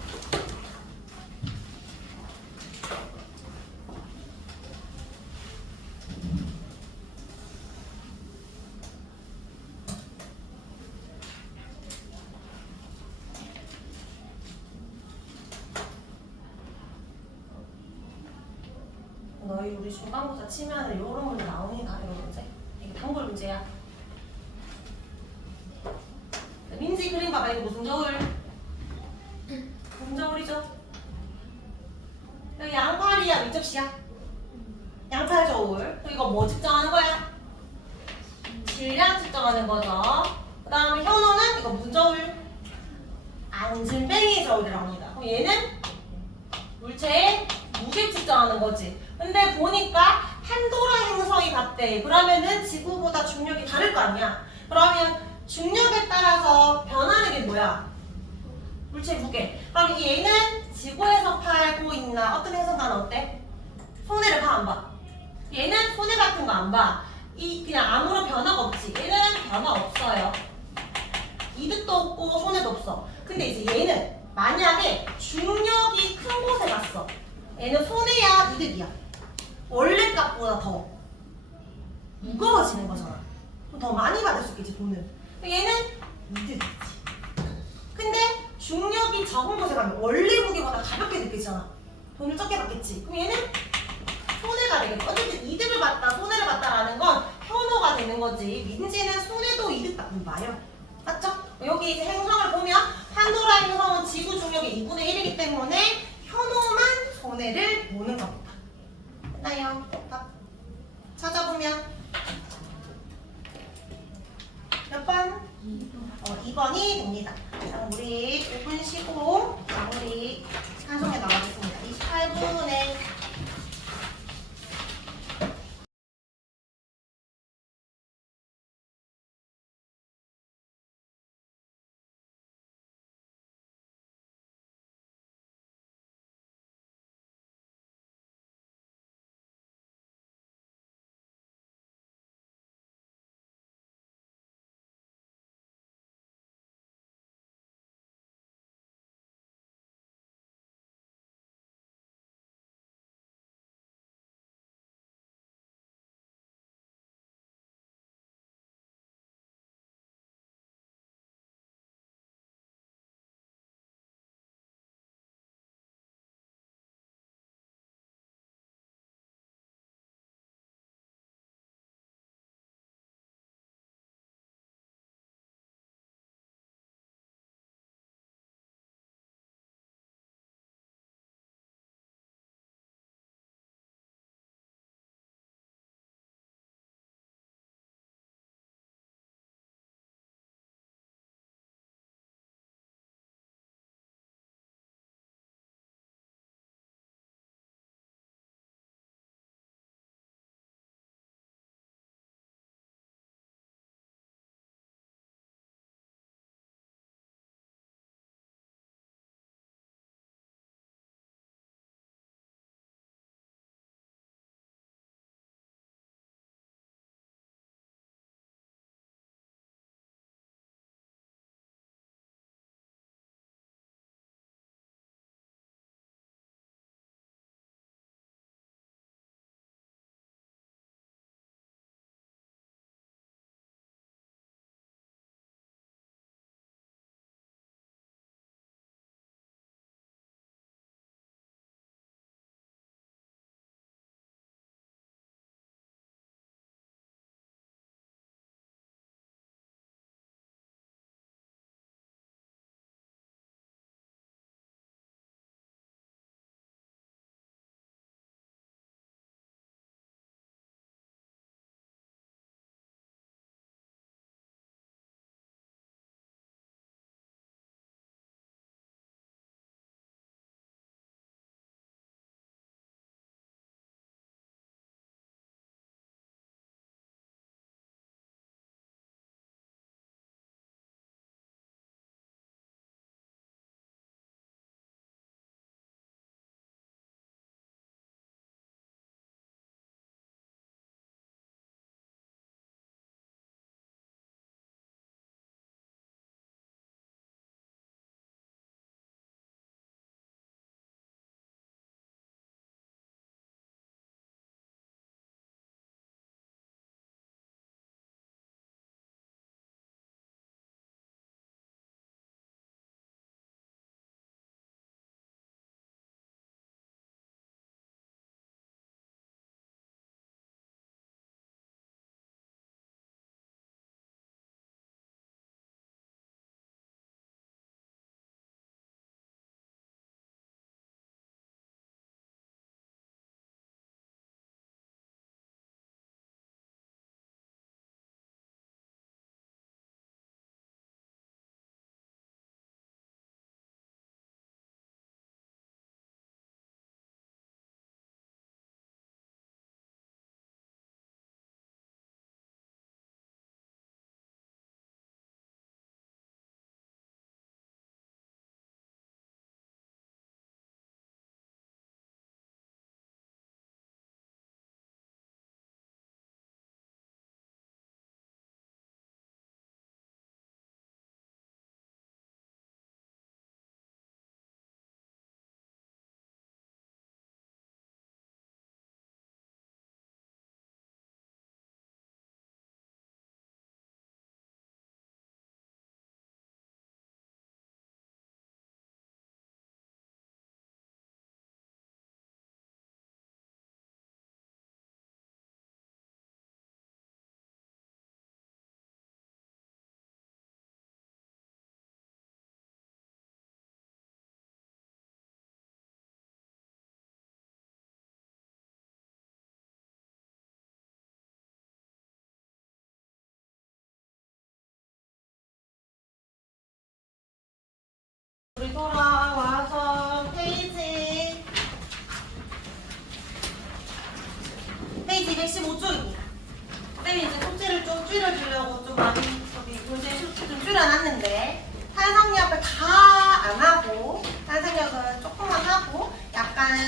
거의 우리 중간고사 치면은 이런 문제 나옵니다. 이런 문제. 이게 단골 문제야. 민지 그림 봐봐. 이거 무슨 저울? 금저울이죠. 여기 양팔이야, 밑접시야? 양팔 저울. 이거 뭐 측정하는 거야? 질량 측정하는 거죠. 그 다음에 현호는 이거 무슨 저울? 안진뱅이 저울이라고 합니다. 그럼 얘는 물체의 무게 측정하는 거지. 근데 보니까 판도라 행성이 같대. 그러면은 지구보다 중력이 다를 거 아니야. 그러면 중력에 따라서 변하는 게 뭐야? 물체의 무게. 그럼 얘는 지구에서 팔고 있나? 어떤 행성과는 어때? 손해를 봐, 안 봐? 얘는 손해 같은 거 안 봐. 이 그냥 아무런 변화가 없지. 얘는 변화 없어요. 이득도 없고 손해도 없어. 근데 이제 얘는 만약에 중력이 큰 곳에 갔어. 얘는 손해야, 이득이야? 원래 값보다 더 무거워지는 거잖아. 그럼 더 많이 받을 수 있겠지, 돈을. 얘는 이득이지. 근데 중력이 적은 곳에 가면 원래 무게보다 가볍게 느껴지잖아. 돈을 적게 받겠지. 그럼 얘는 손해가 되겠다. 어쨌든 이득을 받다, 손해를 받다라는 건 현호가 되는 거지. 민지는 손해도 이득 받는 바예요. 맞죠? 여기 이제 행성을 보면 판도라 행성은 지구 중력의 2분의 1이기 때문에 현호만 손해를 보는 겁니다. 됐나요? 답 찾아보면 몇 번? 2번이 됩니다. 자, 우리 5분 쉬고 마무리 한송에 나가겠습니다. 28분에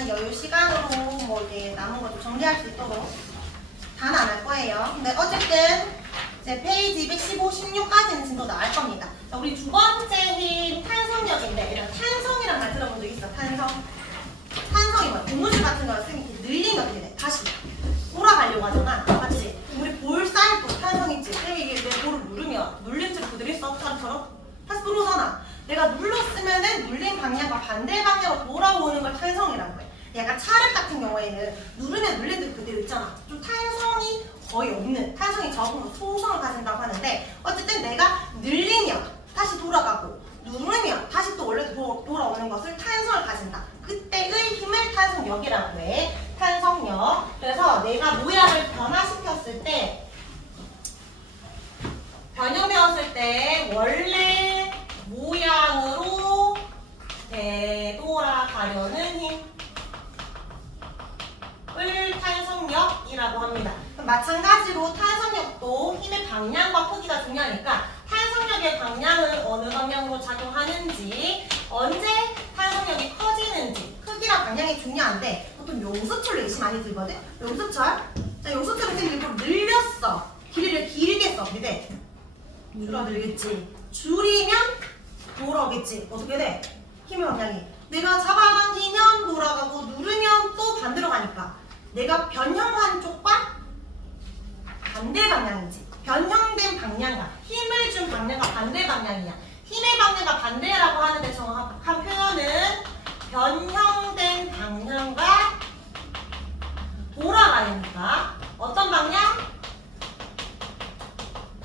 일단은 여유 시간으로 뭐 이게 남은 것도 정리할 수 있도록 다는 안 할 거예요. 근데 어쨌든 이제 페이지 215, 16까지는 진도 나올 겁니다. 자, 우리 두 번째 힘 탄성력인데 이런 탄성이란 말 들어본 적 있어? 탄성이 뭐야? 고무줄 같은 거를 쓰면 이렇게 늘리면 어떻게 돼? 다시 돌아가려고 하잖아. 맞지? 우리 볼 쌓일 때 탄성 있지? 이게 내 볼을 누르면 눌린 채로 그대로 있어. 사람처럼 다시 들어오잖아. 내가 눌렀으면은 눌린 방향과 반대 방향으로 돌아오는 걸 탄성이라고 해. 약간 차력 같은 경우에는 누르면 눌린 대로 그대로 있잖아. 좀 탄성이 거의 없는, 탄성이 적은 소성을 가진다고 하는데 어쨌든 내가 늘리면 다시 돌아가고 누르면 다시 또 원래 돌아오는 것을 탄성을 가진다. 그때의 힘을 탄성력이라고 해. 탄성력. 그래서 내가 모양을 변화시켰을 때 변형되었을 때 원래 모양으로 되돌아가려는 힘을 탄성력이라고 합니다. 그럼 마찬가지로 탄성력도 힘의 방향과 크기가 중요하니까 탄성력의 방향은 어느 방향으로 작용하는지, 언제 탄성력이 커지는지, 크기랑 방향이 중요한데 보통 용수철로 예시 많이 들거든? 용수철? 자, 용수철은 지금 일부러 늘렸어. 길이를 길게 써. 근데 줄어들겠지. 줄이면 돌아오겠지. 어떻게 돼? 힘의 방향이. 내가 잡아당기면 돌아가고 누르면 또 반대로 가니까 내가 변형한 쪽과 반대 방향이지. 변형된 방향과 힘을 준 방향과 반대 방향이야. 힘의 방향과 반대라고 하는데 정확한 표현은 변형된 방향과 돌아가니까 어떤 방향?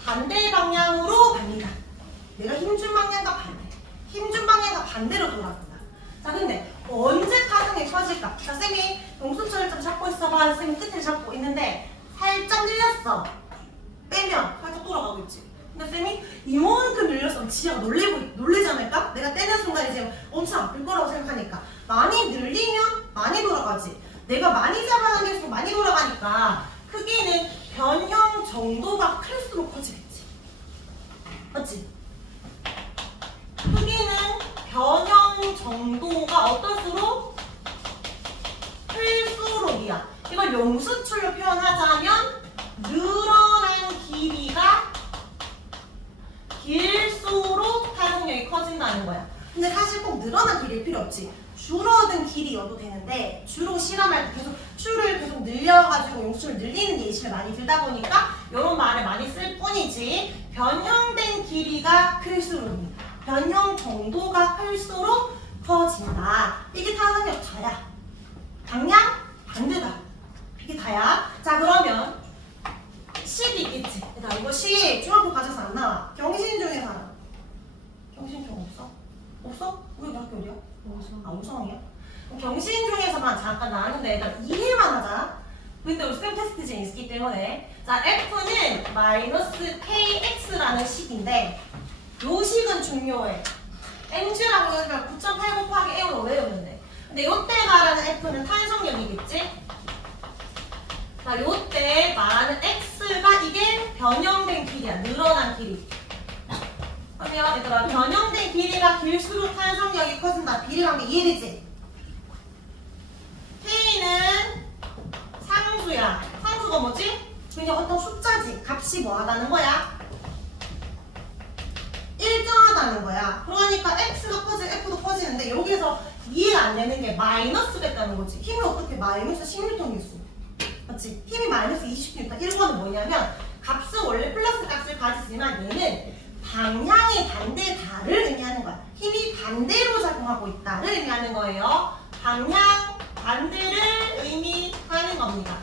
반대 방향으로 갑니다. 내가 힘준 방향과 반대. 힘준 방향과 반대로 돌아간다. 자, 근데 언제 탄성이 커질까? 자, 쌤이 용수철을 좀 잡고 있어봐. 쌤이 끝을 잡고 있는데 살짝 늘렸어. 빼면 살짝 돌아가고 있지. 근데 쌤이 이만큼 늘렸으면 지아가 놀래지 않을까? 내가 떼는 순간 이제 엄청 아플 거라고 생각하니까 많이 늘리면 많이 돌아가지. 내가 많이 잡아당길수록 많이 돌아가니까 크기는 변형 정도가 클수록 커지겠지. 맞지? 크기는 변형 정도가 어떨수록 클수록이야. 이걸 용수철로 표현하자면 늘어난 길이가 길수록 탄성력이 커진다는 거야. 근데 사실 꼭 늘어난 길이일 필요 없지. 줄어든 길이여도 되는데 주로 실험할 때 계속 줄을 계속 늘려가지고 용수철을 늘리는 예시를 많이 들다 보니까 이런 말을 많이 쓸 뿐이지 변형된 길이가 클수록입니다. 변형 정도가 클수록 커진다. 이게 탄성력 다야. 방향 반대다. 이게 다야. 자, 그러면 식이 있겠지. 나 이거 식 중학교 가져서 안 나와. 경신 중에서 하나. 경신 중 없어? 없어? 우리 학교 어디야? 아, 오성이야? 경신 중에서만 잠깐 나왔는데 일단 이해만 하자. 근데 우리 쌤 테스트지 있기 때문에 자, F는 마이너스 KX라는 식인데 요 식은 중요해. MG라고 하면 9.8 곱하기 A로 외우는데 근데 요때 말하는 F는 탄성력이겠지? 자, 요때 말하는 X가 이게 변형된 길이야. 늘어난 길이. 그러면 얘들아 변형된 길이가 길수록 탄성력이 커진다. 비례관계 이해되지? K는 상수야. 상수가 뭐지? 그냥 어떤 숫자지. 값이 뭐하다는 거야? 일정하다는 거야. 그러니까 X가 커지고 F도 커지는데 여기서 이해가 안 되는 게 마이너스 됐다는 거지. 힘이 어떻게 마이너스 16N겠어? 맞지? 힘이 마이너스 20N. 1번은 뭐냐면 값은 원래 플러스 값을 가지지만 얘는 방향이 반대다를 의미하는 거야. 힘이 반대로 작용하고 있다를 의미하는 거예요. 방향 반대를 의미하는 겁니다.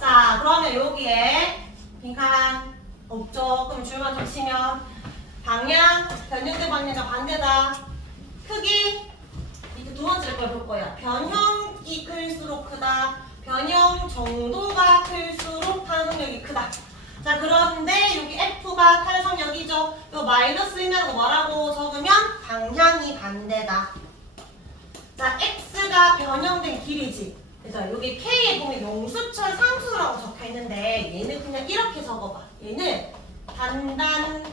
자, 그러면 여기에 빈칸 없죠? 그럼 줄만 좀 치면 방향, 변형된 방향과 반대다. 크기, 이렇게 두 번째 걸 볼 거야. 변형이 클수록 크다. 변형 정도가 클수록 탄성력이 크다. 자, 그런데 여기 F가 탄성력이죠. 요 마이너스 의미하는 거 뭐라고 적으면 방향이 반대다. 자, X가 변형된 길이지. 그래서 여기 K에 보면 용수철 상수라고 적혀 있는데 얘는 그냥 이렇게 적어봐. 얘는 단단한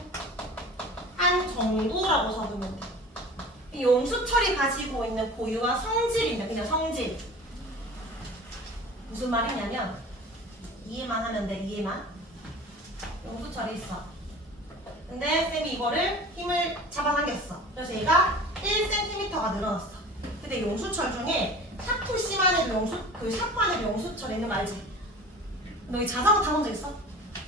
정도라고 적으면 돼. 이 용수철이 가지고 있는 고유한 성질인데 그냥 성질. 무슨 말이냐면 이해만 하면 돼. 이해만. 용수철이 있어. 근데 쌤이 이거를 힘을 잡아당겼어. 그래서 얘가 1cm가 늘어났어. 근데 용수철 중에 샤프 C만 해도 그 샤프 안에 용수철 있는 거 알지? 너 이 자전거 타본 적 있어?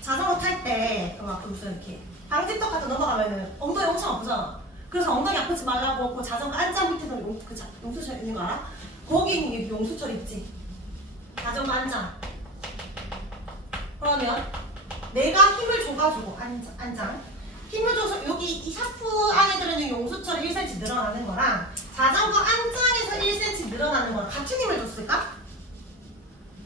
자전거 탈 때 막 무슨 이렇게 방지턱 같은 넘어가면은 엉덩이 엄청 아프잖아. 그래서 엉덩이 아프지 말라고 그 자전거 안장 밑에도 용수철 있는 거 알아? 거기 있는 게 용수철 있지? 자전거 안장. 그러면 내가 힘을 줘가지고 안장 힘을 줘서 여기 이 샤프 안에 들어있는 용수철이 1cm 늘어나는 거랑 자전거 안장에서 1cm 늘어나는 거랑 같은 힘을 줬을까?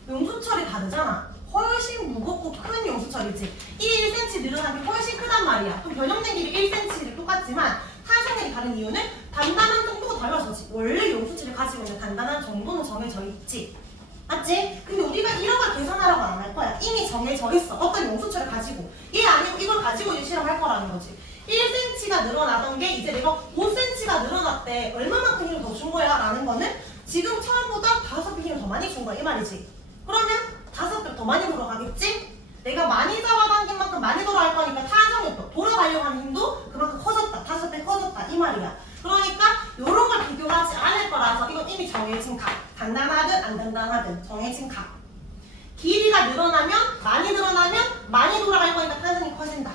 용수철이 다르잖아. 훨씬 무겁고 큰 용수철이지. 이 1cm 늘어난 게 훨씬 크단 말이야. 그럼 변형된 길이 1cm를 똑같지만 탄성력이 다른 이유는 단단한 정도가 달라서지. 원래 용수철이 가지고 있는 단단한 정도는 정해져 있지. 맞지? 근데 우리가 이런 걸 계산하라고 안 할 거야. 이미 정해져 있어. 어떤 용수철을 가지고. 얘 아니고 이걸 가지고 이제 실험할 거라는 거지. 1cm가 늘어나던 게 이제 내가 5cm가 늘어났대. 얼마만큼 힘을 더 준 거야? 라는 거는 지금 처음보다 5배 힘을 더 많이 준 거야. 이 말이지. 그러면 5배 더 많이 돌아가겠지? 내가 많이 잡아당긴 만큼 많이 돌아갈 거니까 탄성력도 돌아가려고 하는 힘도 그만큼 커졌다. 5배 커졌다. 이 말이야. 그러니까 이런 걸 비교하지 않을 거라서 이건 이미 정해진 값. 단단하든 안 단단하든 정해진 값. 길이가 늘어나면 많이 돌아갈 거니까 탄성이 커진다.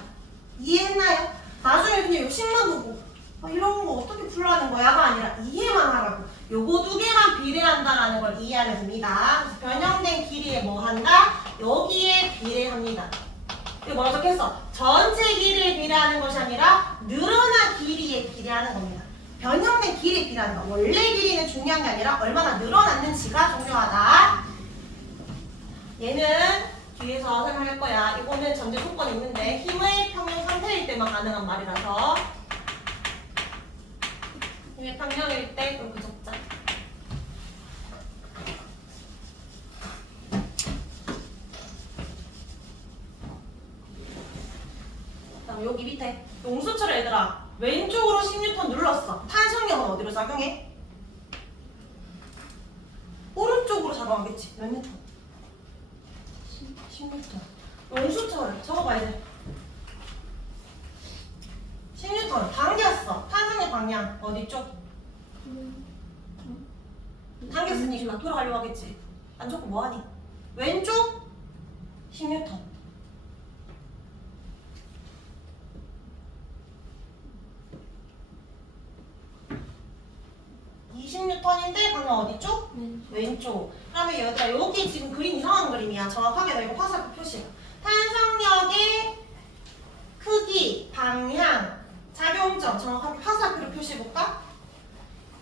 이해했나요? 나중에 그냥 욕심만 보고 이런 거 어떻게 풀라는 거야가 아니라 이해만 하라고. 요거 두 개만 비례한다라는 걸 이해하면 됩니다. 그래서 변형된 길이에 뭐 한다? 여기에 비례합니다. 이거 뭐라 적혔어? 전체 길이에 비례하는 것이 아니라 늘어난 길이에 비례하는 겁니다. 변형된 길이에 비례하는 거. 원래 길이는 중요한 게 아니라 얼마나 늘어났는지가 중요하다. 얘는 뒤에서 설명할 거야. 이거는 전제 조건이 있는데 힘의 평형 상태일 때만 가능한 말이라서 힘의 평형일 때 이렇게 적자. 그다음 여기 밑에 용수철 얘들아 왼쪽으로 10N 눌렀어. 탄성력은 어디로 작용해? 오른쪽으로 작용하겠지. 몇 뉴턴? 10N. 용수철 적어봐야 돼. 10N 당겼어. 탄성력 방향 어디 쪽? 당겼으니까 돌아가려고 하겠지. 안 적고 뭐하니? 왼쪽 10N. 20N인데 방향 어디 쪽? 왼쪽. 그러면 얘들아 여기 지금 그림 이상한 그림이야. 정확하게 나 이거 화살표 표시해. 탄성력의 크기, 방향, 작용점 정확하게 화살표로 표시해볼까?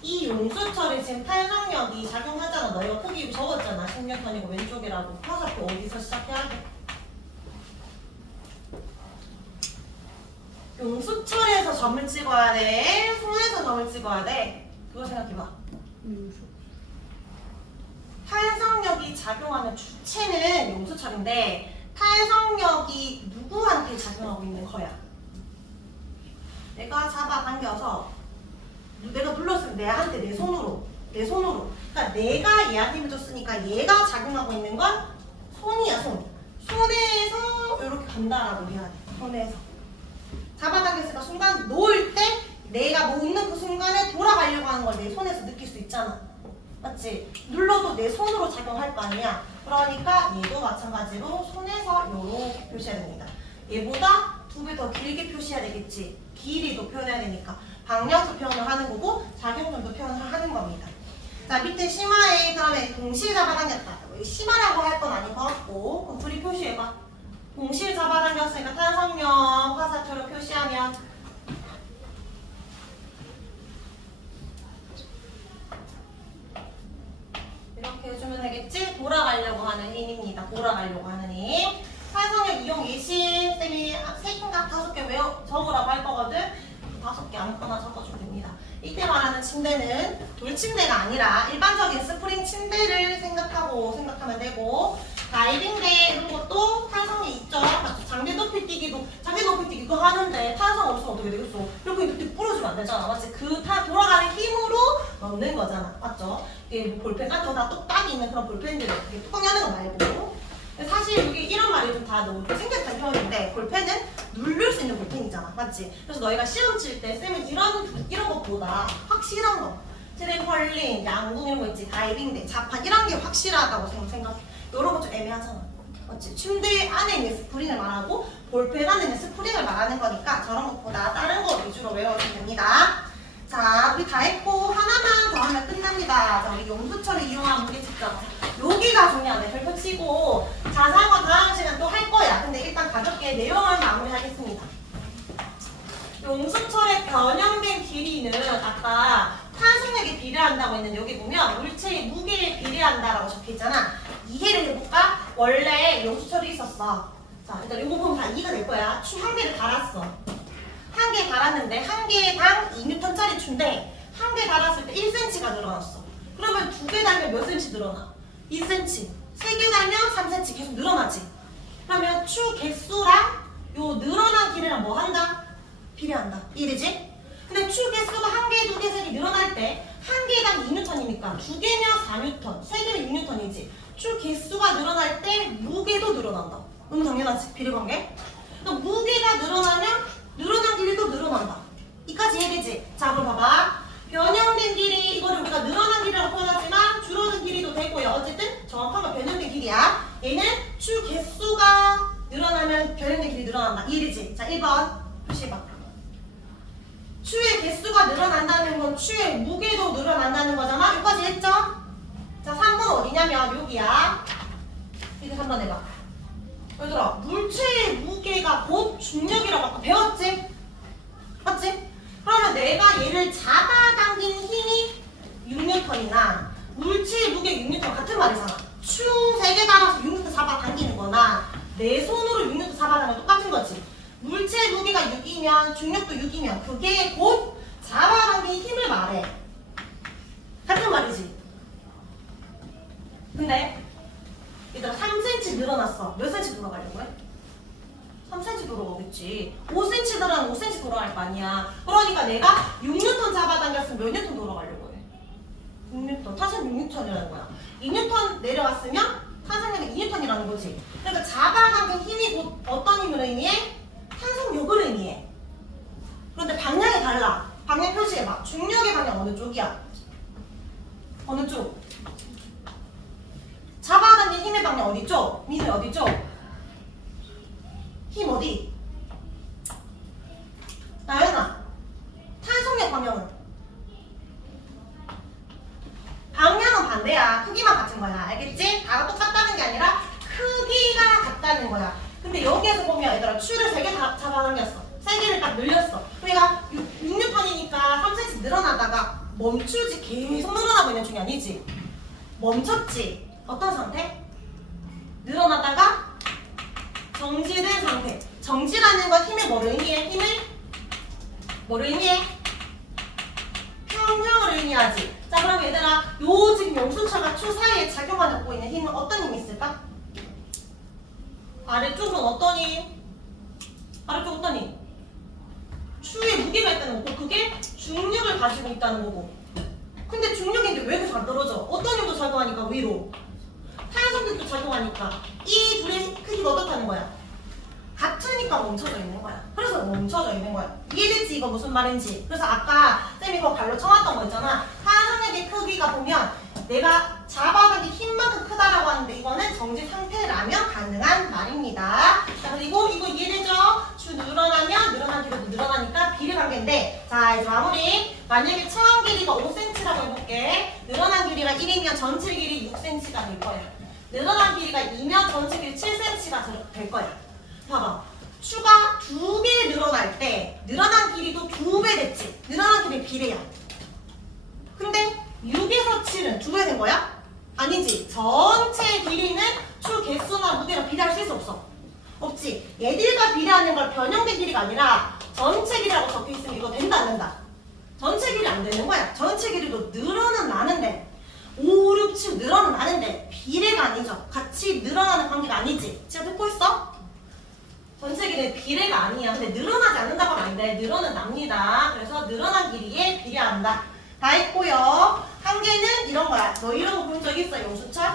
이 용수철이 지금 탄성력이 작용하잖아. 너 이거 크기 적었잖아. 10N이고 왼쪽이라고. 화살표 어디서 시작해야 돼? 용수철에서 점을 찍어야 돼? 손에서 점을 찍어야 돼? 그거 생각해봐. 탄성력이 작용하는 주체는 용수철인데 탄성력이 누구한테 작용하고 있는 거야? 내가 잡아당겨서 내가 눌렀으면 내한테 내 손으로 그러니까 내가 얘한테 힘을 줬으니까 얘가 작용하고 있는 건 손이야. 손에서 이렇게 간다라고 해야 돼. 손에서 잡아당겼으니까 순간 놓을 때 내가 놓는 그 순간에 돌아가려고 하는 걸 내 손에서 느낄 수 있잖아. 맞지? 눌러도 내 손으로 작용할 거 아니야. 그러니까 얘도 마찬가지로 손에서 이렇게 표시해야 됩니다. 얘보다 2배 더 길게 표시해야 되겠지. 길이도 표현해야 되니까. 방향도 표현을 하는 거고 작용점도 표현을 하는 겁니다. 자 밑에 심화에 그다음에 동시에 잡아당겼다. 심화라고 할 건 아닌 것 같고 그럼 둘이 표시해봐. 동시에 잡아당겼으니까 탄성력 화살표로 표시하면 이렇게 해주면 되겠지? 돌아가려고 하는 힘입니다. 돌아가려고 하는 힘. 탄성력 이용 예시 쌤이 3개인가 5개 적으라고 할 거거든. 5개 아무거나 적어주면 됩니다. 이때 말하는 침대는 돌침대가 아니라 일반적인 스프링 침대를 생각하면 되고 다이빙대 이런 것도 탄성이 있죠. 장대 높이 뛰기도 그거 하는데 탄성 없으면 어떻게 되겠어? 이렇게 부러지면 안 되잖아. 맞지? 그 돌아가는 힘으로 넣는 거잖아. 맞죠? 이게 뭐 볼펜 같은 거 다 똑딱이 있는 그런 볼펜들 이렇게 뚜껑 여는 거 말고. 사실 여기 이런 말이 좀 다 너무 생략된 표현인데 볼펜은 누를 수 있는 볼펜이잖아. 맞지? 그래서 너희가 시험 칠 때 쌤은 이런 것보다 확실한 거. 트램펄린, 양궁 이런 거 있지. 다이빙대, 자판 이런 게 확실하다고 생각해. 이런 거 좀 애매하잖아. 맞지? 침대 안에 있는 스프링을 말하고 볼펜 안에 있는 스프링을 말하는 거니까 저런 것보다 다른 거 위주로 외워주면 됩니다. 자, 우리 다 했고 하나만 더 하면 끝납니다. 자, 우리 용수철을 이용한 무게 측정. 여기가 중요하네. 별표 치고 자세한 건 다음 시간 또 할 거야. 근데 일단 가볍게 내용을 마무리하겠습니다. 용수철의 변형된 길이는 아까 탄성력에 비례한다고 했는데 여기 보면 물체의 무게에 비례한다라고 적혀있잖아. 이해를 해볼까? 원래 용수철이 있었어. 자, 일단 이거 보면 다 이해가 될 거야. 추 한 개를 달았어. 한 개 달았는데 한 개당 2N짜리 추인데 한 개 달았을 때 1cm가 늘어났어. 그러면 두 개 달면 몇 cm 늘어나? 2cm. 세 개 달면 3cm 계속 늘어나지. 그러면 추 개수랑 요 늘어난 길이랑 뭐 한다? 비례한다. 이해되지? 근데 추 개수가 한 개, 두 개, 세 개 늘어날 때 한 개당 2N이니까 두 개면 4N, 세 개면 6N이지. 추 개수가 늘어날 때 무게도 늘어난다. 너무 당연하지? 비례관계? 그러니까 무게가 늘어나면 늘어난 길이도 늘어난다. 이까지 이해되지? 자, 그럼 봐봐. 변형된 길이, 이거를 우리가 늘어난 길이라고 표현하지만 줄어든 길이도 되고요. 어쨌든 정확한 건 변형된 길이야. 얘는 추 개수가 늘어나면 변형된 길이 늘어난다. 이해되지? 자, 1번 표시해봐. 추의 개수가 늘어난다는 건 추의 무게도 늘어난다는 거잖아. 여기까지 했죠? 자, 3번 어디냐면 여기야. 이제 3번 해봐. 얘들아, 물체의 무게가 곧 중력이라고 아까 배웠지? 맞지? 그러면 내가 얘를 잡아당기는 힘이 6N이나 물체의 무게 6N 같은 말이잖아. 추 3개 달아서 6N 잡아당기는 거나 내 손으로 6N 잡아당기는 거 똑같은 거지. 물체의 무게가 6이면 중력도 6이면 그게 곧 잡아당기는 힘을 말해. 같은 말이지. 근데 얘들아 3cm 늘어났어. 몇 cm 돌아가려고 해? 3cm 돌아가겠지. 5cm 늘어나면 5cm 돌아갈 거 아니야. 그러니까 내가 6N 잡아당겼으면 몇 N 돌아가려고 해? 6N. 탄성 6N이라는 거야. 2N 내려왔으면 탄성력이 2N이라는 거지. 그러니까 잡아당긴 힘이 곧 어떤 힘을 의미해? 탄성력을 의미해. 그런데 방향이 달라. 방향 표시해봐. 중력의 방향 어느 쪽이야? 어느 쪽? 잡아당긴 힘의 방향 어디죠? 미는 어디죠? 힘 어디? 나연아, 탄성력 방향은? 방향은 반대야. 크기만 같은 거야. 알겠지? 다가 똑같다는 게 아니라 크기가 같다는 거야. 근데 여기에서 보면 얘들아 추를 3개 잡아당겼어. 3개를 딱 늘렸어. 그러니까 6N이니까 3cm 늘어나다가 멈추지. 계속 늘어나고 있는 중이 아니지. 멈췄지. 어떤 상태? 늘어나다가 정지된 상태. 정지라는 건 힘을 뭐를 의미해? 힘을 뭐를 의미해? 평형을 의미하지. 자, 그럼 얘들아 요 지금 용수철과 추 사이에 작용하고 있는 힘은 어떤 힘이 있을까? 아래쪽은 어떤 힘? 아래쪽 어떤 힘? 추에 무게가 있다는 거고 그게 중력을 가지고 있다는 거고. 근데 중력인데 왜 계속 안 떨어져? 어떤 힘도 작용하니까 위로. 탄성력도 작용하니까 이 둘의 크기가 어떻다는 거야? 같으니까 멈춰져 있는 거야. 그래서 멈춰져 있는 거야. 이해됐지? 이거 무슨 말인지. 그래서 아까 쌤이 그거 발로 쳐놨던 거 있잖아. 탄성력의 크기가 보면 내가 잡아당긴 힘만큼 크다라고 하는데 이거는 정지 상태라면 가능한 말입니다. 자, 그리고 이거 이해되죠? 주 늘어나면 늘어난 길이도 늘어나니까 비례관계인데 자, 이제 마무리. 만약에 처음 길이가 5cm라고 해볼게. 늘어난 길이가 1이면 전체 길이 6cm가 될 거야. 늘어난 길이가 2면 전체 길이 7cm가 될 거야. 봐봐. 추가 2배 늘어날 때 늘어난 길이도 2배 됐지. 늘어난 길이 비례야. 근데 6에서 7은 2배 된 거야? 아니지. 전체 길이는 추 개수나 무게랑 비례할 수 없어. 없지. 얘들과 비례하는 걸 변형된 길이가 아니라 전체 길이라고 적혀있으면 이거 된다 안 된다? 전체 길이 안 되는 거야. 전체 길이도 늘어는 나는데 5, 6, 7 늘어나는데 비례가 아니죠. 같이 늘어나는 관계가 아니지. 지금 듣고 있어? 전체 길이는 비례가 아니야. 근데 늘어나지 않는다고 하면 안 돼. 늘어는 납니다. 그래서 늘어난 길이에 비례한다. 다 했고요. 한계는 이런 거야. 너 이런 거 본 적 있어, 영수철?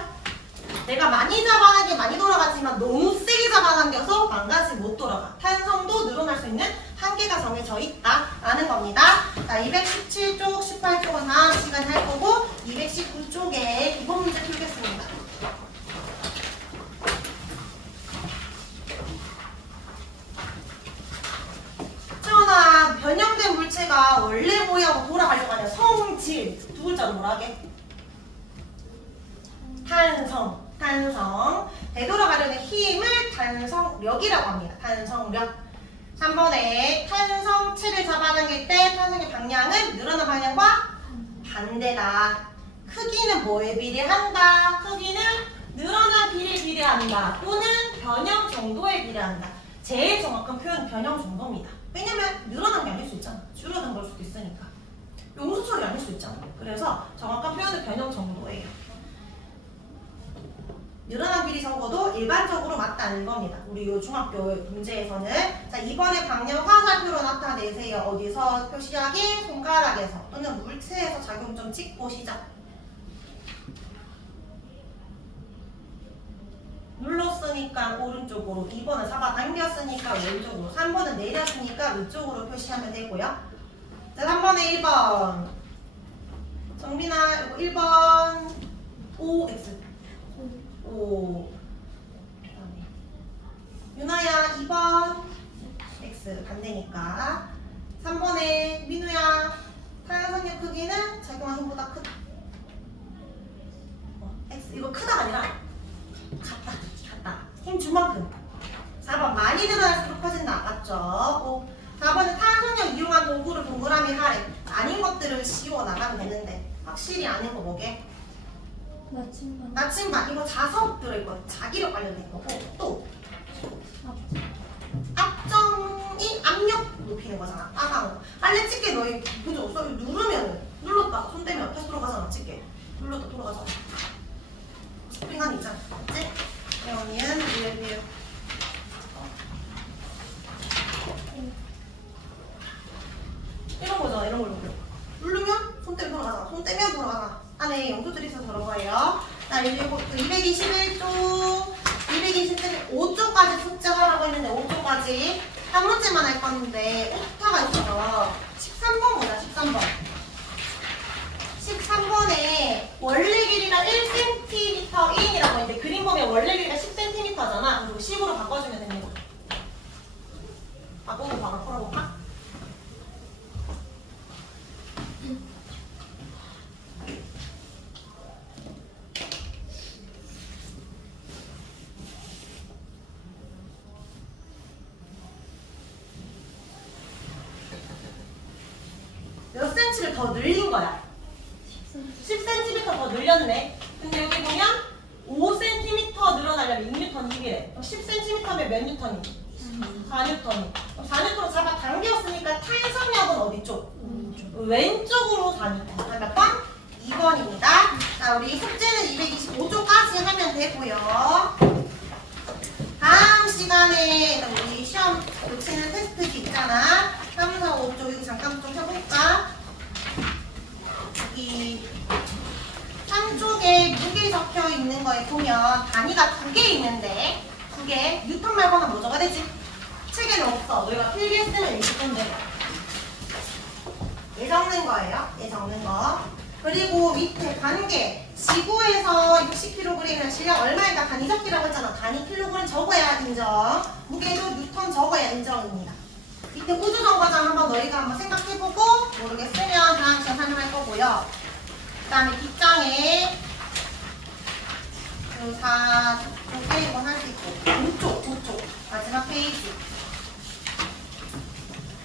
내가 많이 잡아당겨 많이 돌아가지만 너무 세게 잡아당겨서 망가지 못 돌아가. 탄성도 늘어날 수 있는 한계가 정해져 있다라는 겁니다. 자, 217쪽, 18쪽은 다음 시간에 할 거고 219쪽에 기본 문제 풀겠습니다. 채원아, 변형된 물체가 원래 모양으로 돌아가려고 하냐? 성질. 두 글자로 뭐라 하게? 탄성. 되돌아가려는 힘을 탄성력이라고 합니다. 탄성력. 3번에 탄성체를 잡아당길 때 탄성의 방향은 늘어난 방향과 반대다. 크기는 뭐에 비례한다? 크기는 늘어난 비례에 비례한다. 또는 변형 정도에 비례한다. 제일 정확한 표현은 변형 정도입니다. 왜냐면 늘어난 게 아닐 수 있잖아. 줄어든 걸 수도 있으니까. 용수철이 아닐 수 있잖아. 그래서 정확한 표현은 변형 정도예요. 늘어난 길이 적어도 일반적으로 맞다는 겁니다. 우리 요 중학교 문제에서는. 자, 이번에 방향 화살표로 나타내세요. 어디서 표시하기? 손가락에서 또는 물체에서 작용점 찍고 시작. 눌렀으니까 오른쪽으로, 2번은 잡아당겼으니까 왼쪽으로, 3번은 내렸으니까 위쪽으로 표시하면 되고요. 자, 3번에 1번 정민아, 이거 1번 OX 오. 그다음에 유나야 2번 X 반대니까. 3번에 민우야 탄성력 크기는 작용한 힘보다 크다. X 이거 크다가 아니라 같다. 힘 준 만큼. 4번 많이 늘어날수록 커진다. 맞죠? 4번은 탄성력 이용한 도구를 동그라미 하래. 아닌 것들을 씌워 나가면 되는데 확실히 아닌 거 뭐게? 나침반 이거 자석 들어있거든. 자기력 관련된 거고 또 압정이 압력 높이는 거잖아. 아방 빨래 집게 너희 그죠? 없어? 누르면 눌렀다 손 떼면 다시 돌아가잖아. 집게 눌렀다 돌아가잖아. 스프링한 있잖아. 맞지? 태연이는 리얼 이런 거잖아. 이런 걸로 누르면 손 떼면 돌아가잖아. 손 떼면 돌아가잖아. 안에 영수들이 있어서 그런 거예요. 자, 이제 221쪽, 225쪽까지 숙제하라고 했는데 5쪽까지 한 문제만 할 건데 오타가 있어서 13번 보자. 13번에 원래 길이가 1cm이라고 했는데 그림 보면 원래 길이가 10cm잖아. 그리고 10으로 바꿔주면 됩니다. 바꾸고 풀어볼까? 몇 cm를 더 늘린 거야? 10cm 더 늘렸네. 근데 여기 보면 5cm 늘어나려면 6N 힘이래. 그럼 10cm면 몇 뉴턴이? 4N이. 4N으로 잡아 당겼으니까 탄성력은 어디 쪽? 왼쪽으로 4N. 몇 번? 2번입니다. 자, 우리 숙제는 225쪽까지 하면 되고요. 다음 시간에 우리 시험 고치는 테스트지 있잖아. 3, 4, 5쪽 여기 잠깐 좀 펴볼까? 여기 한쪽에 무게 적혀 있는 거에 보면 단위가 2개 있는데 2개 뉴턴 말고는 뭐 적어야 되지? 책에는 없어. 너희가 필기했으면 있을 건데 얘 적는 거예요. 얘 적는 거. 그리고 밑에 관계 지구에서 60kg이면 질량 얼마인가 단위 적기라고 했잖아. 단위 킬로그램 적어야 인정. 무게도 뉴턴 적어야 인정입니다. 밑에 우주 정거장 한번 너희가 한번 생각해보고 모르겠으면 다음 시간 설명할 거고요. 그 다음에 뒷장에 그 4쪽에 이건 할 수 있고 5쪽 마지막 페이지.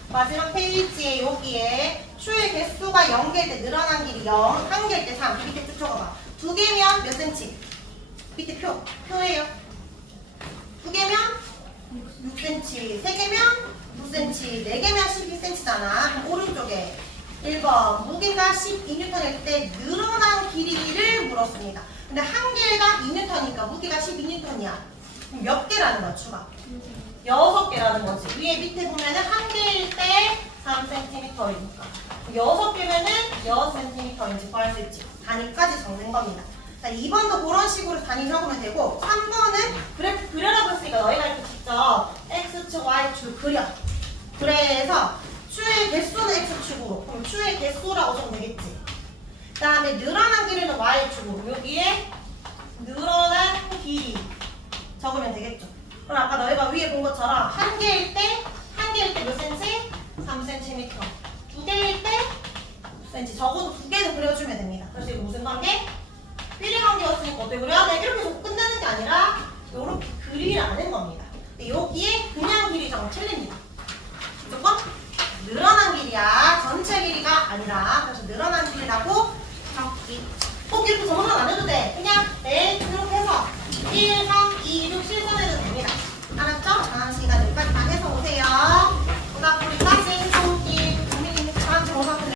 마지막 페이지에 여기에 추의 개수가 0개일 때 늘어난 길이 0, 1개일 때 3. 밑에 쭉 적어봐. 2개면 몇 cm? 밑에 표예요. 2개면 6cm, 3개면 9cm, 4개면 12cm잖아. 그럼 오른쪽에 1번 무게가 12N일 때 늘어난 길이를 물었습니다. 근데 한 개가 2N이니까 무게가 12N이야. 그럼 몇 개라는 거야, 추가? 6개라는 거지. 위에 밑에 보면은 한 개일 때 3cm이니까. 6개면은 몇 센티미터인지 구할 수 있지. 단위까지 적는 겁니다. 자, 2번도 그런 식으로 단위 적으면 되고 3번은 그래프 그려라고 했으니까 너희가 이렇게 직접 X축, Y축 그려. 그래서 추의 개수는 X축으로, 그럼 추의 개수라고 적으면 되겠지. 그 다음에 늘어난 길이는 Y축으로, 여기에 늘어난 길이 적으면 되겠죠. 그럼 아까 너희가 위에 본 것처럼 한 개일 때 몇 센치? 3cm. 두 개일 때 10cm. 적어도 두 개는 그려주면 됩니다. 그래서 이거 무슨 관계? 삐리 관계였으니까 어떻게 그려야 돼? 이렇게 해서 끝나는 게 아니라 이렇게 그리라는 겁니다. 근데 여기에 그냥 길이 적으면 틀립니다. 무조건 늘어난 길이야. 전체 길이가 아니라. 그래서 늘어난 길이라고 적기. 꼭 이렇게 정말 안 해도 돼. 그냥 쭉 해서 1, 3, 2, 6 실선해도 됩니다. 알았죠? 다음 시간에 여기까지만 해서 오세요.